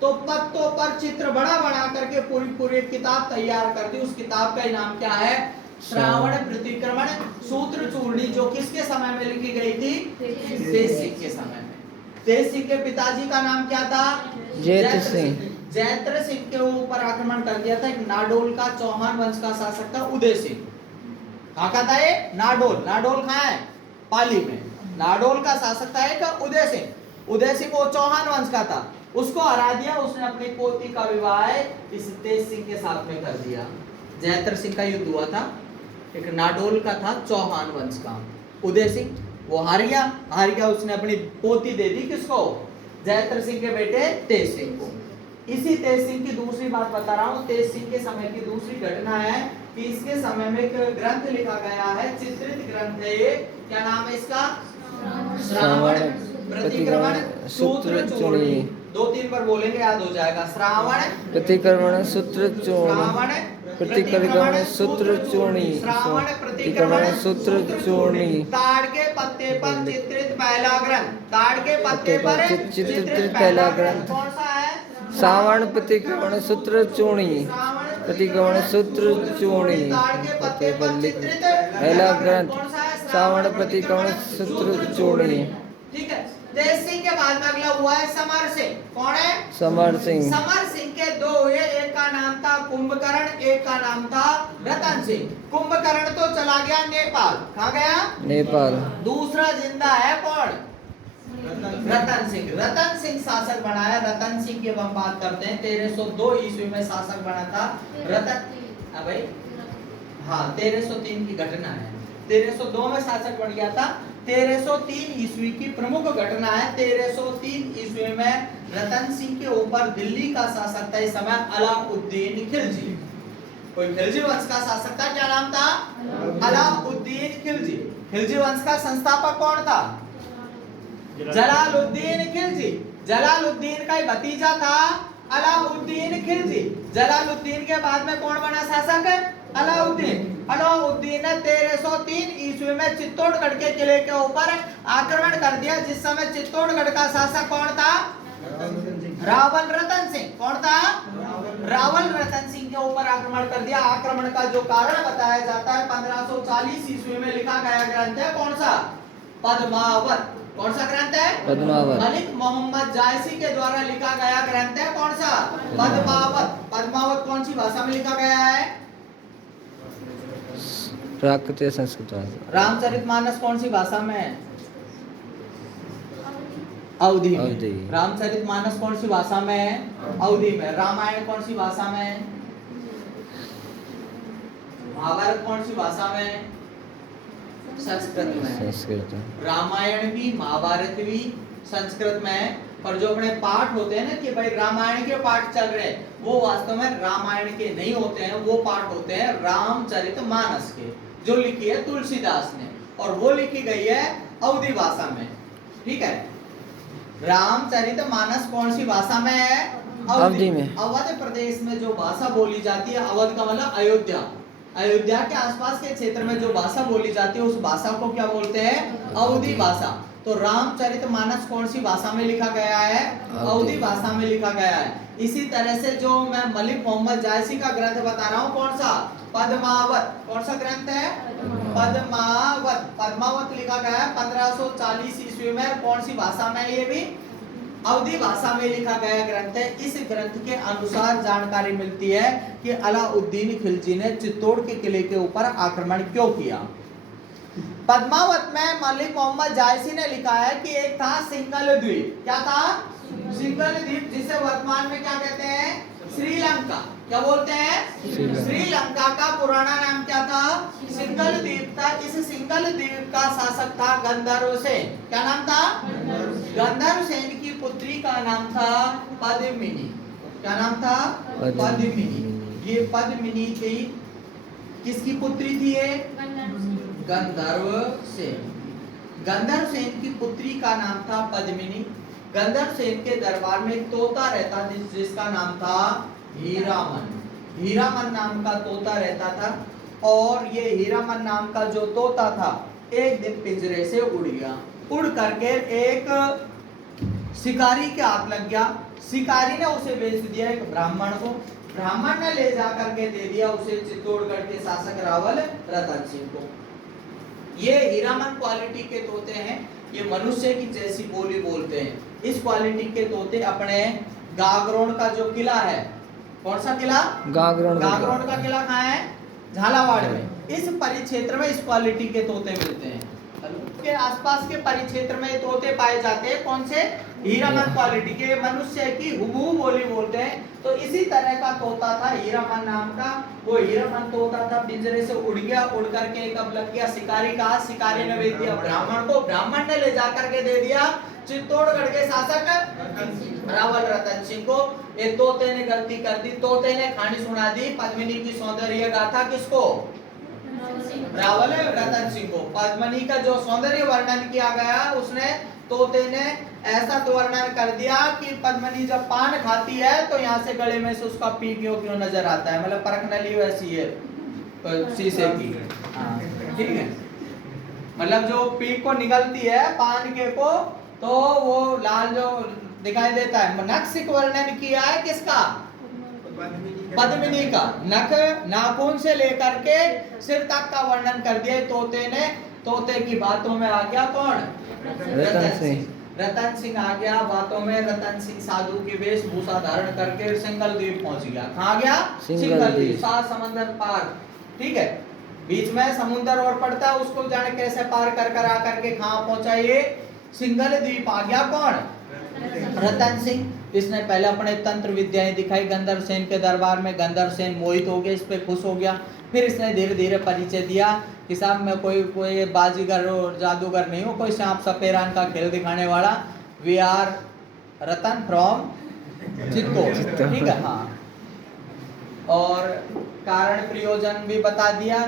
तो पत्तों पर चित्र बना बना करके पूरी किताब तैयार कर दी। उस किताब का नाम क्या है? श्रावण प्रतिक्रमण सूत्र चूर्णी, जो किसके समय में लिखी गई थी? तेज सिंह के समय में। तेज सिंह के पिताजी का नाम क्या था? जयद्रथ सिंह। जयद्रथ सिंह के ऊपर आक्रमण कर दिया था एक नाडोल का चौहान वंश का शासक था उदय सिंह। कहाँ का था ये? नाडोल। नाडोल कहाँ है? पाली में। नाडोल का शासक था एक उदय सिंह। उदय सिंह वो चौहान वंश का था, उसको हरा दिया। उसने अपनी पोती का विवाह इस तेज सिंह के साथ में कर दिया। जयद्रथ सिंह का युद्ध हुआ था, एक नाडोल का था चौहान वंश का उदय सिंह, वो हार गया। उसने अपनी पोती दे दी किसको? जयद्रथ सिंह के बेटे तेज सिंह को। इसी तेज सिंह की दूसरी बात बता रहा हूँ। तेज सिंह के समय की दूसरी घटना है कि इसके समय में एक ग्रंथ लिखा गया है, चित्रित ग्रंथ है ये। क्या नाम है इसका? श्रावण प्रतिक्रमण सूत्र चूर्णी। 2-3 बार बोलेंगे याद हो जाएगा। श्रावण प्रतिक्रमण सूत्र चूर्णी, श्रावण प्रतिक्रमण सूत्र चूर्णी, श्रावण प्रतिक्रमण सूत्र चूर्णी, ताड़ के पत्ते पर चित्रित पहला ग्रंथ। ताड़ के पत्ते पर चित्रित पहला ग्रंथ कौन सा है? श्रावण प्रतिक्रमण सूत्र चूर्णी, प्रतिक्रमण सूत्र चूर्णी, ताड़ के पत्ते पर चित्रित पहला ग्रंथ श्रावण प्रतिक्रमण सूत्र चूर्णी। ठीक है। तेज सिंह के बाद में अगला हुआ है समर सिंह। कौन है? समर सिंह। समर सिंह के दो हुए, एक का नाम था कुंभकर्ण, एक का नाम था रतन सिंह। कुंभकर्ण तो चला गया नेपाल। कहाँ गया? नेपाल। दूसरा जिंदा है कौन? रतन सिंह। रतन सिंह शासक बना है। रतन सिंह की अब हम बात करते हैं। 1302 ईस्वी में शासक बना था रतन। भाई हाँ, 1303 की घटना है। 1302 में शासक बन गया था। 1303 ईस्वी की प्रमुख घटना है। 1303 ईस्वी में रतन सिंह के ऊपर दिल्ली का शासक था इस समय अलाउद्दीन खिलजी। कोई खिलजी वंश का शासक था। क्या नाम था? अलाउद्दीन खिलजी। खिलजी वंश का संस्थापक कौन था? जलालुद्दीन खिलजी। जलालुद्दीन का ही भतीजा था अलाउद्दीन खिलजी। जलालुद्दीन के बाद में कौन बना शासक? अलाउद्दीन। अलाउद्दीन ने 1303 ईस्वी में चित्तौड़गढ़ के किले के ऊपर आक्रमण कर दिया, जिस समय चित्तौड़गढ़ का शासक कौन था? रावल रतन सिंह। कौन था? रावल रतन सिंह के ऊपर आक्रमण कर दिया। आक्रमण का जो कारण बताया जाता है 1540 ईस्वी में लिखा गया ग्रंथ है कौन सा? पद्मावत। कौन सा ग्रंथ है? पद्मावत। मलिक मोहम्मद जायसी के द्वारा लिखा गया ग्रंथ है कौन सा? पद्मावत। पद्मावत कौन सी भाषा में लिखा गया है? प्राकृत संस्कृत भाषा। रामचरितमानस कौन सी भाषा में है? अवधी में। रामचरितमानस कौन सी भाषा में है? अवधी में। रामायण कौन सी भाषा में है? महाभारत कौन सी भाषा में है? संस्कृत में। संस्कृत। रामायण भी महाभारत भी संस्कृत में है, पर जो अपने पाठ होते हैं ना कि भाई रामायण के पाठ चल रहे हैं, वो वास्तव में रामायण के नहीं होते हैं, वो पाठ होते हैं रामचरितमानस के, जो लिखी है तुलसीदास ने, और वो लिखी गई है अवधी भाषा में। ठीक है। रामचरितमानस कौन सी भाषा में है? अवधी में। अवध प्रदेश में जो भाषा बोली जाती है, अवध का मतलब अयोध्या, अयोध्या के आसपास के क्षेत्र में जो भाषा बोली जाती है उस भाषा को क्या बोलते हैं? अवधी भाषा। तो रामचरितमानस कौन सी भाषा में लिखा गया है? अवधी भाषा में लिखा गया है। इसी तरह से जो मैं मलिक मोहम्मद जायसी का ग्रंथ बता रहा हूँ कौन सा? पद्मावत। कौन सा ग्रंथ है? पद्मावत। पद्मावत लिखा गया है 1540 ईस्वी में। कौन सी भाषा में? ये भी अवधी भाषा में लिखा गया ग्रंथ है। इस ग्रंथ के अनुसार जानकारी मिलती है कि अलाउद्दीन खिलजी ने चित्तौड़ के किले के ऊपर आक्रमण क्यों किया। पद्मावत में मलिक मोहम्मद जायसी ने लिखा है कि एक था सिंगल द्वीप। क्या था? सिंगल द्वीप, जिसे वर्तमान में क्या कहते हैं? श्रीलंका। क्या बोलते हैं? श्रीलंका का पुराना नाम क्या था? सिंगल द्वीप था। इस सिंगल द्वीप का शासक था गंधर्व सेन। क्या नाम था? गंधर्व सेन की पुत्री का नाम था पद्मिनी। क्या नाम था? पद्मिनी। ये पद्मिनी थी, किसकी पुत्री थी ये? गंधर्व सेन। गंधर्व सेन की पुत्री का नाम था पद्मिनी। गंधर्व सेन के दरबार में एक तोता रहता जिसका नाम था हीरामन। हीरामन नाम का तोता रहता था, और ये हीरामन नाम का जो तोता था एक दिन पिंजरे से उड़ गया। उड़ करके एक शिकारी के हाथ लग गया। शिकारी ने उसे बेच दिया एक ब्राह्मण को। ब्राह्मण ने ले जाकर के दे दिया उसे चित्तौड़गढ़ के शासक रावल रतन सिंह को। ये हीरामन क्वालिटी के तोते हैं, ये मनुष्य की जैसी बोली बोलते हैं। इस क्वालिटी के तोते अपने गागरोन का जो किला है, कौन सा किला? गागरोन का किला कहाँ है? झालावाड़ में। इस परिक्षेत्र में इस क्वालिटी के तोते मिलते हैं। के आसपास के परिक्षेत्र में तोते पाए जाते हैं। कौन से? हीरामन क्वालिटी के, मनुष्य की हुबहू बोली बोलते हैं। तो इसी तरह का तोता था हीरामन नाम का। वो हीरामन तोता था, पिंजरे से उड़ गया। उड़ करके कब लग गया शिकारी का? शिकारी ने बेच दिया ब्राह्मण को। ब्राह्मण ने ले जाकर के दे दिया चित्तौड़गढ़ के शासक रावल रतन सिंह को। ये तोते ने गलती कर दी। तोते ने कहानी सुना दी पद्मिनी की सौंदर्य गाथा किसको? रावल रतन सिंह को। पद्मिनी का जो सौंदर्य वर्णन किया गया, उसने तोते ने ऐसा तो वर्णन कर दिया कि पद्मिनी जब पान खाती है तो यहाँ से गले में से उसका पी क्यों क्यों नजर आता है, मतलब परखनली वैसी है शीशे की। ठीक है, मतलब जो पीक को निकलती है पान के को, तो वो लाल जो दिखाई देता है। नक्सिक वर्णन किया है किसका? पद्मिनी का। नख नाखून से लेकर के सिर तक का वर्णन कर दिया तोते ने। तोते की बातों में आ गया कौन? रतन सिंह। रतन सिंह आ गया बातों में। रतन सिंह साधु की वेशभूषा धारण करके सिंगल द्वीप पहुंच गया। कहाँ गया? सिंगल द्वीप। 7 समंदर पार। ठीक है, बीच में समुद्र और पड़ता है, उसको जाने कैसे पार कर कर आकर के कहाँ पहुंचा? ये सिंगल द्वीप आ गया। कौन? रतन सिंह। इसने पहले अपने तंत्र विद्याएं दिखाई गंधर्व सेन के दरबार में। गंधर्व सेन मोहित हो गया, इस पे खुश हो गया। फिर इसने धीरे धीरे परिचय दिया कि साहब मैं कोई बाजीगर और जादूगर नहीं हूँ, कोई सांप सपेरान का खेल दिखाने वाला। We are Ratan from Chittor. ठीक है, हाँ। और कारण प्रयोजन भी बता दिया।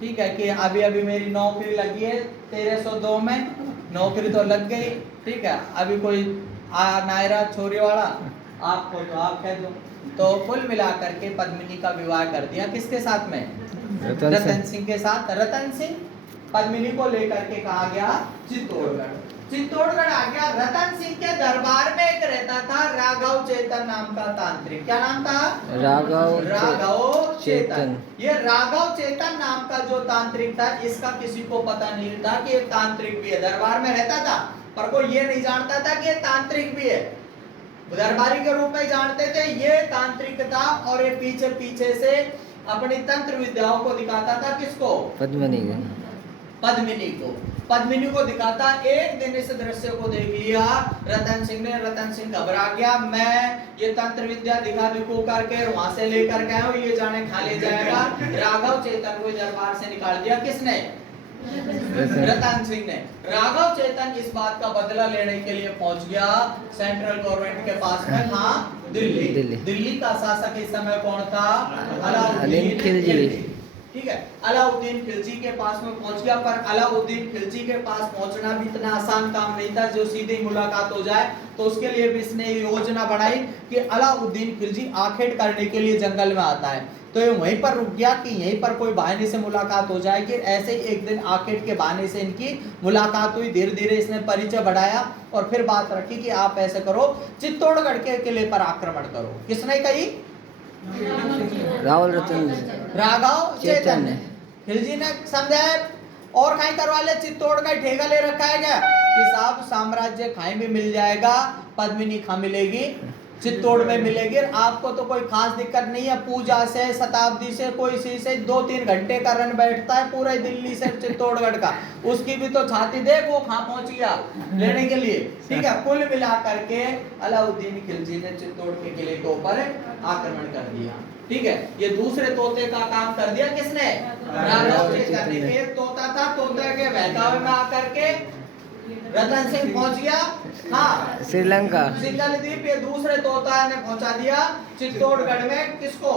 ठीक है, कि अभी अभी मेरी नौकरी लगी है 1302 में, नौकरी तो लग गई। ठीक है, अभी कोई नायरा छोरी वाला आपको तो आप कह दो। तो कुल मिलाकर के पद्मिनी का विवाह कर दिया किसके साथ में? रतन सिंह के साथ। रतन सिंह पद्मिनी को लेकर के कहा गया चित्तौड़गढ़। चित्तौड़गढ़ आ गया। रतन सिंह के दरबार में एक रहता था राघव चेतन नाम का तांत्रिक। क्या नाम था? राघव चेतन। ये राघव चेतन नाम का जो तांत्रिक था, इसका किसी को पता नहीं था कि ये तांत्रिक भी है। दरबार में रहता था पर कोई ये नहीं जानता था कि ये तांत्रिक भी है। दरबारी के रूप में जानते थे ये तांत्रिक था, और ये पीछे पीछे से अपनी तंत्र विद्याओं को दिखाता था। किसको? पद्मिनी को। पद्मिनी को दिखाता। एक दिन इस दृश्य को देख लिया रतन सिंह ने। रतन सिंह घबरा गया, मैं ये तंत्र विद्या दिखा दिखो करके वहां से लेकर गया हूं, ये जाने खा ले जाएगा। राघव चेतन को दरबार से निकाल दिया। किसने? रतन सिंह ने। राघव चेतन इस बात का बदला लेने के लिए पहुंच गया सेंट्रल गवर्नमेंट के पास में। हाँ, दिल्ली। दिल्ली का शासक इस समय कौन था? अलाउद्दीन खिलजी। ठीक है, अलाउद्दीन खिलजी के पास में पहुंच गया। पर अलाउद्दीन खिलजी के पास पहुंचना भी इतना आसान काम नहीं था जो सीधी मुलाकात हो जाए। तो उसके लिए भी इसने योजना बनाई कि अलाउद्दीन खिलजी आखेट करने के लिए जंगल में आता है, तो ये वहीं पर रुक गया कि यहीं पर कोई बहाने से मुलाकात हो जाएगी। ऐसे ही एक दिन आखेट के बहाने से इनकी मुलाकात हुई। धीरे धीरे इसने परिचय बढ़ाया और फिर बात रखी कि आप ऐसे करो, चित्तौड़गढ़ के किले पर आक्रमण करो। किसने कही? राघव चेतन ने। खिलजी ने समझाया और कहीं करवा ले, चित्तौड़गढ़ ठेका ले रखा है क्या कि साहब साम्राज्य खाई में मिल जाएगा, पद्मिनी खा मिलेगी, चित्तौड़ में मिलेगी। आपको तो कोई खास दिक्कत नहीं है। पूजा से, शताब्दी से, कोई सी से 2-3 घंटे का रन बैठता है पूरे दिल्ली से चित्तौड़गढ़ का। उसकी भी तो छाती देख, वो कहाँ पहुंच गया लेने के लिए। ठीक है, कुल मिला करके अलाउद्दीन खिलजी ने चित्तौड़ के किले के ऊपर आक्रमण कर दिया। ठीक है, ये दूसरे तोते का काम कर दिया किसने? राघव चेतन ने। एक तोता था, तोते के बहकावे में आकर के रतन सिंह पहुंच गया हाँ श्रीलंका सिंगलदीप। ये दूसरे तोता ने पहुंचा दिया चित्तौड़गढ़ में। किसको?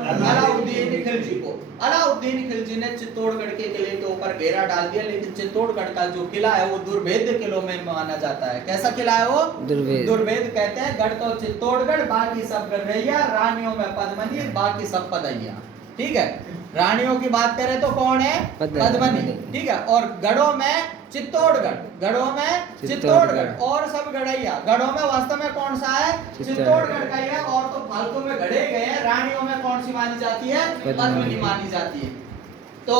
अलाउद्दीन खिलजी को। अलाउद्दीन खिलजी ने चित्तौड़गढ़ के किले के ऊपर घेरा डाल दिया, लेकिन चित्तौड़गढ़ का जो किला है वो दुर्भेद्य किलों में माना जाता है। कैसा किला है वो? दुर्भेद्य कहते हैं। गढ़ तो चित्तौड़गढ़, बाकी सब गढ़ैया, रानियों में पद्मिनी, बाकी सब पदैया। ठीक है, रानियों की बात करें तो कौन है? पद्मिनी। ठीक है, और गढ़ों में चित्तौड़गढ़, गढ़ों में चित्तौड़गढ़ और सब गढ़ैया। गढ़ों में वास्तव में कौन सा है? चित्तौड़गढ़ का ही है, और तो फालतू में गढ़े गए हैं। रानियों में कौन सी मानी जाती है? पद्मिनी मानी जाती है। तो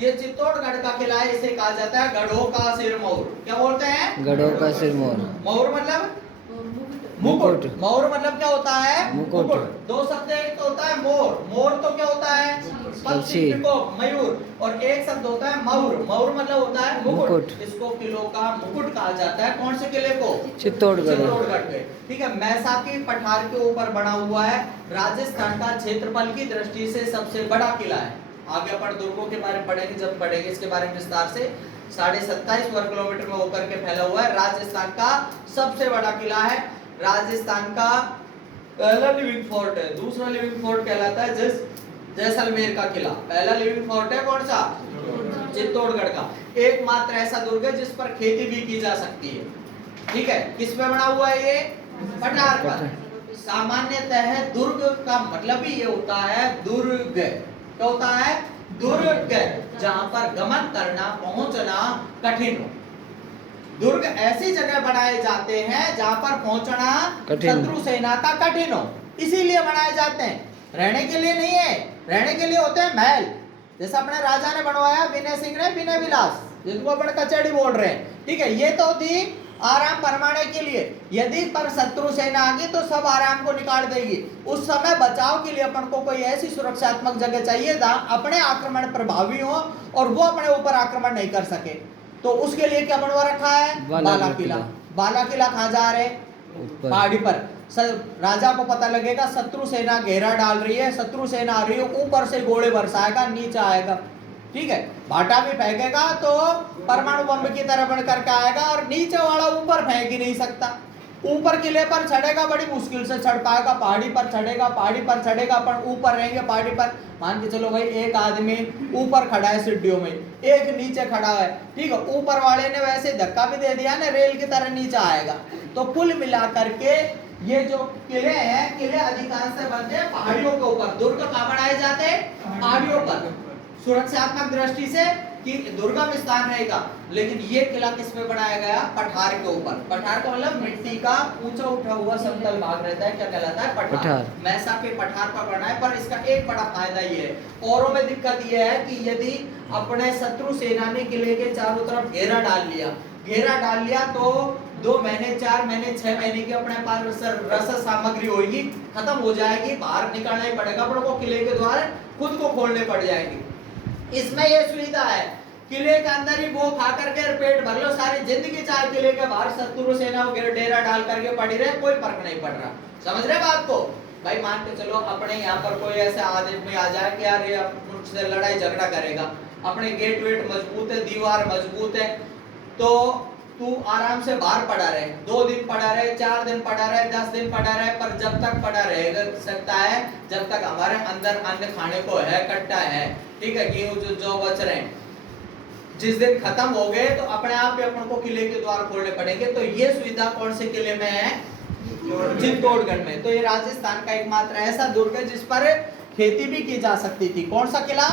ये चित्तौड़गढ़ का किला है, इसे कहा जाता है गढ़ों का सिरमौर। क्या बोलते हैं? गढ़ों का सिरमौर। मौर मतलब मुकुट। मौर मतलब क्या होता है? मुकुट। दो शब्द, एक तो होता है मोर। मोर तो क्या होता है? पक्षी। मयूर। और एक शब्द होता है मौर। मौर मतलब होता है मुकुट। इसको किलों का मुकुट कहा जाता है। कौन से किले को? चित्तौड़गढ़ के। ठीक है, मैसाकी पठार के ऊपर बना हुआ है। राजस्थान का क्षेत्रफल की दृष्टि से सबसे बड़ा किला है। आगे अपन दुर्गों के बारे में पढ़ेंगे, जब पढ़ेंगे इसके बारे में विस्तार से। 27.5 वर्ग किलोमीटर में होकर के फैला हुआ है। राजस्थान का सबसे बड़ा किला है। राजस्थान का पहला लिविंग फोर्ट है। दूसरा लिविंग फोर्ट कहलाता है जैसलमेर का किला। पहला लिविंग फोर्ट है कौन सा? चित्तौड़गढ़ का। एकमात्र ऐसा दुर्ग है जिस पर खेती भी की जा सकती है। ठीक है, किस पे बना हुआ है ये? पठार पर। सामान्यतः दुर्ग का मतलब ही ये होता है दुर्ग। क्या होता है? दुर्ग, जहां पर गमन करना, पहुंचना कठिन हो। दुर्ग ऐसी जगह बनाए जाते हैं जहां पर पहुंचना शत्रु सेना का कठिन हो, इसीलिए बनाए जाते हैं। रहने के लिए नहीं है, रहने के लिए होते हैं महल। जैसा अपने राजा ने बनवाया विनय सिंह ने विनय विलास, जिसको अपन कचहरी बोल रहे हैं। ठीक है, ये तो थी आराम फरमाने के लिए। यदि पर शत्रु सेना आ गई तो सब आराम को निकाल देगी। उस समय बचाव के लिए अपन को कोई ऐसी सुरक्षात्मक जगह चाहिए जहां अपने आक्रमण प्रभावी हो और वो अपने ऊपर आक्रमण नहीं कर सके। तो उसके लिए क्या बनवा रखा है? बाला किला। बाला किला कहाँ जा रहे? पहाड़ी पर। राजा को पता लगेगा शत्रु सेना घेरा डाल रही है, शत्रु सेना आ रही है, ऊपर से गोले बरसाएगा, नीचे आएगा। ठीक है, भाटा भी फेंकेगा तो परमाणु बम की तरह बढ़ करके आएगा, और नीचे वाला ऊपर फेंक ही नहीं सकता। ऊपर किले पर चढ़ेगा, बड़ी मुश्किल से चढ़ पाएगा। पहाड़ी पर चढ़ेगा, पहाड़ी पर चढ़ेगा, अपन ऊपर रहेंगे पहाड़ी पर। मान के चलो भाई, एक आदमी ऊपर खड़ा है सीढ़ियों में, एक नीचे खड़ा है। ठीक है, ऊपर वाले ने वैसे धक्का भी दे दिया ना, रेल की तरह नीचे आएगा। तो कुल मिलाकर के ये जो किले हैं, किले अधिकांश से बनते हैं पहाड़ियों के ऊपर। दुर्ग कहाँ बनाए जाते हैं? पहाड़ियों पर, सुरक्षात्मक दृष्टि से कि दुर्गम स्थान रहेगा। लेकिन ये किला किस पे बनाया गया? पठार के ऊपर। पठार का मतलब मिट्टी का ऊंचा उठा हुआ समतल भाग रहता है, क्या कहलाता है? पठार। मैसा के पठार पर बना है। पर इसका एक बड़ा फायदा ये है, औरों में दिक्कत ये है कि यदि अपने शत्रु सेनानी किले के चारों तरफ घेरा डाल लिया तो 2 महीने, 4 महीने, 6 महीने की अपने पास रसद सामग्री होगी, खत्म हो जाएगी, बाहर निकलना ही पड़ेगा, पर वो किले के द्वार खुद को खोलने पड़ जाएंगे। इसमें ये सुविधा है, किले के अंदर ही वो खा करके पेट भर लो, सारी जिंदगी चाहे किले के बाहर शत्रु सेना वगैरह डेरा डाल करके पड़ी रहे, कोई फर्क नहीं पड़ रहा। समझ रहे बात को? भाई मान के चलो अपने यहाँ पर कोई ऐसा आदमी आ जाए कि यार ये मुझसे लड़ाई झगड़ा करेगा, अपने गेट वेट मजबूत है, दीवार मजबूत है, तो तू आराम से बाहर पड़ा रहे, 2 दिन पड़ा रहे, 4 दिन पड़ा रहे, 10 दिन पड़ा रहे, पर जब तक पड़ा रहेगा सकता है जब तक हमारे अंदर अन्न खाने को है, कट्टा है, ठीक है, गेहूं जो बच रहे हैं, जिस दिन खत्म हो गए तो अपने आप ही अपन को किले के द्वार खोलने पड़ेंगे। तो ये सुविधा कौन से किले में है? चित्तौड़गढ़ में। तो ये राजस्थान का एकमात्र ऐसा दुर्ग है जिस पर खेती भी की जा सकती थी। कौन सा किला?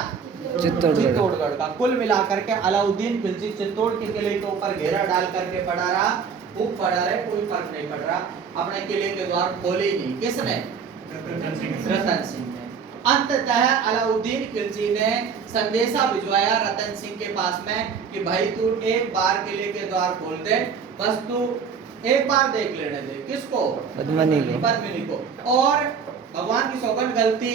चित्तौड़गढ़ का। कुल मिलाकर के अलाउद्दीन खिलजी चित्तौड़ के किले के ऊपर घेरा डाल करके पड़ा रहा, खूब पड़ा रहे, कोई फर्क नहीं पड़ रहा, अपने किले के द्वार खोले ही नहीं। किसने? रतन सिंह ने। अंततः अलाउद्दीन खिलजी ने संदेशा भिजवाया रतन सिंह के पास में कि भाई तू एक बार किले के द्वार खोल दे, बस तू एक बार देख लेने दे। किसको? पद्मिनी को। और भगवान की सौगंध, गलती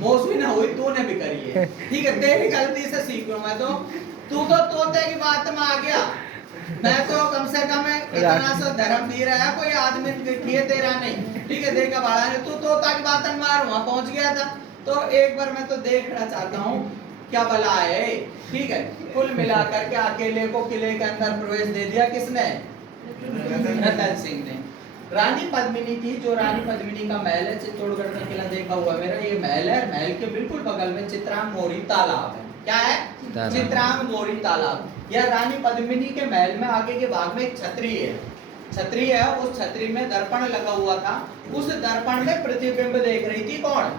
मौसमी ना हुई, तूने भी करी है, ठीक है, तेरी गलती से सीखूं मैं। तो तू तो तोते की बात में आ गया, मैं तो कम से कम इतना सा धर्म दे रहा है, कोई आदमी किए तेरा नहीं, ठीक है, देखा बाड़ा ने, तू तोता की बात मार वहां पहुंच गया था। तो एक बार मैं तो देखना चाहता हूँ क्या भला है, ठीक है। कुल मिलाकर के अकेले को किले के अंदर प्रवेश दे दिया किसने? रतन सिंह ने। रानी पद्मिनी थी, जो रानी पद्मिनी का महल है, चित्तौड़गढ़ का किला देखा हुआ मेरा, ये महल है, महल के बिल्कुल बगल में चित्रांग मोरी तालाब है। क्या है? चित्रांग मोरी तालाब। यह रानी पद्मिनी के महल में आगे के भाग में एक छतरी है, उस छतरी में दर्पण लगा हुआ था, उस दर्पण में प्रतिबिंब देख रही थी कौन?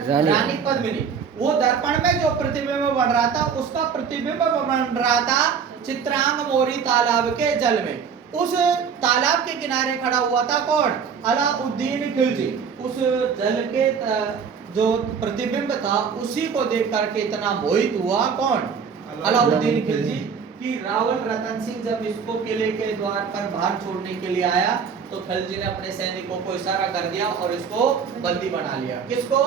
रानी पद्मिनी। वो दर्पण में जो प्रतिबिंब बन रहा था, उसका प्रतिबिंब बन रहा था चित्रांग मोरी तालाब के जल में। उस तालाब के किनारे खड़ा हुआ था कौन? अलाउद्दीन खिलजी। उस जल के जो प्रतिबिंब था उसी को देख करके इतना मोहित हुआ कौन? अलाउद्दीन खिलजी। कि रावल रतन सिंह जब इसको किले के द्वार पर बाहर छोड़ने के लिए आया तो खिलजी ने अपने सैनिकों को इशारा कर दिया और इसको बंदी बना लिया। किसको?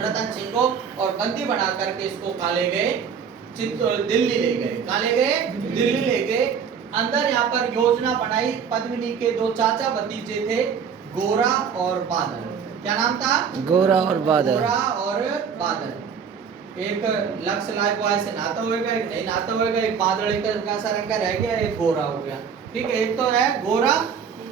रतन सिंह को। और बंदी बना करके इसको कहाँ ले गए? दिल्ली ले गए। कहाँ ले गए? दिल्ली ले गए। अंदर यहाँ पर योजना बनाई। पद्मिनी के 2 चाचा भतीजे थे, गोरा और बादल। क्या नाम था? गोरा और बादल। एक लक्ष्य लाइफ बॉय से नाता होएगा, एक नहीं नाता होएगा, एक बादल का सा रंग का रह गया, एक गोरा हो गया, ठीक है। एक तो है गोरा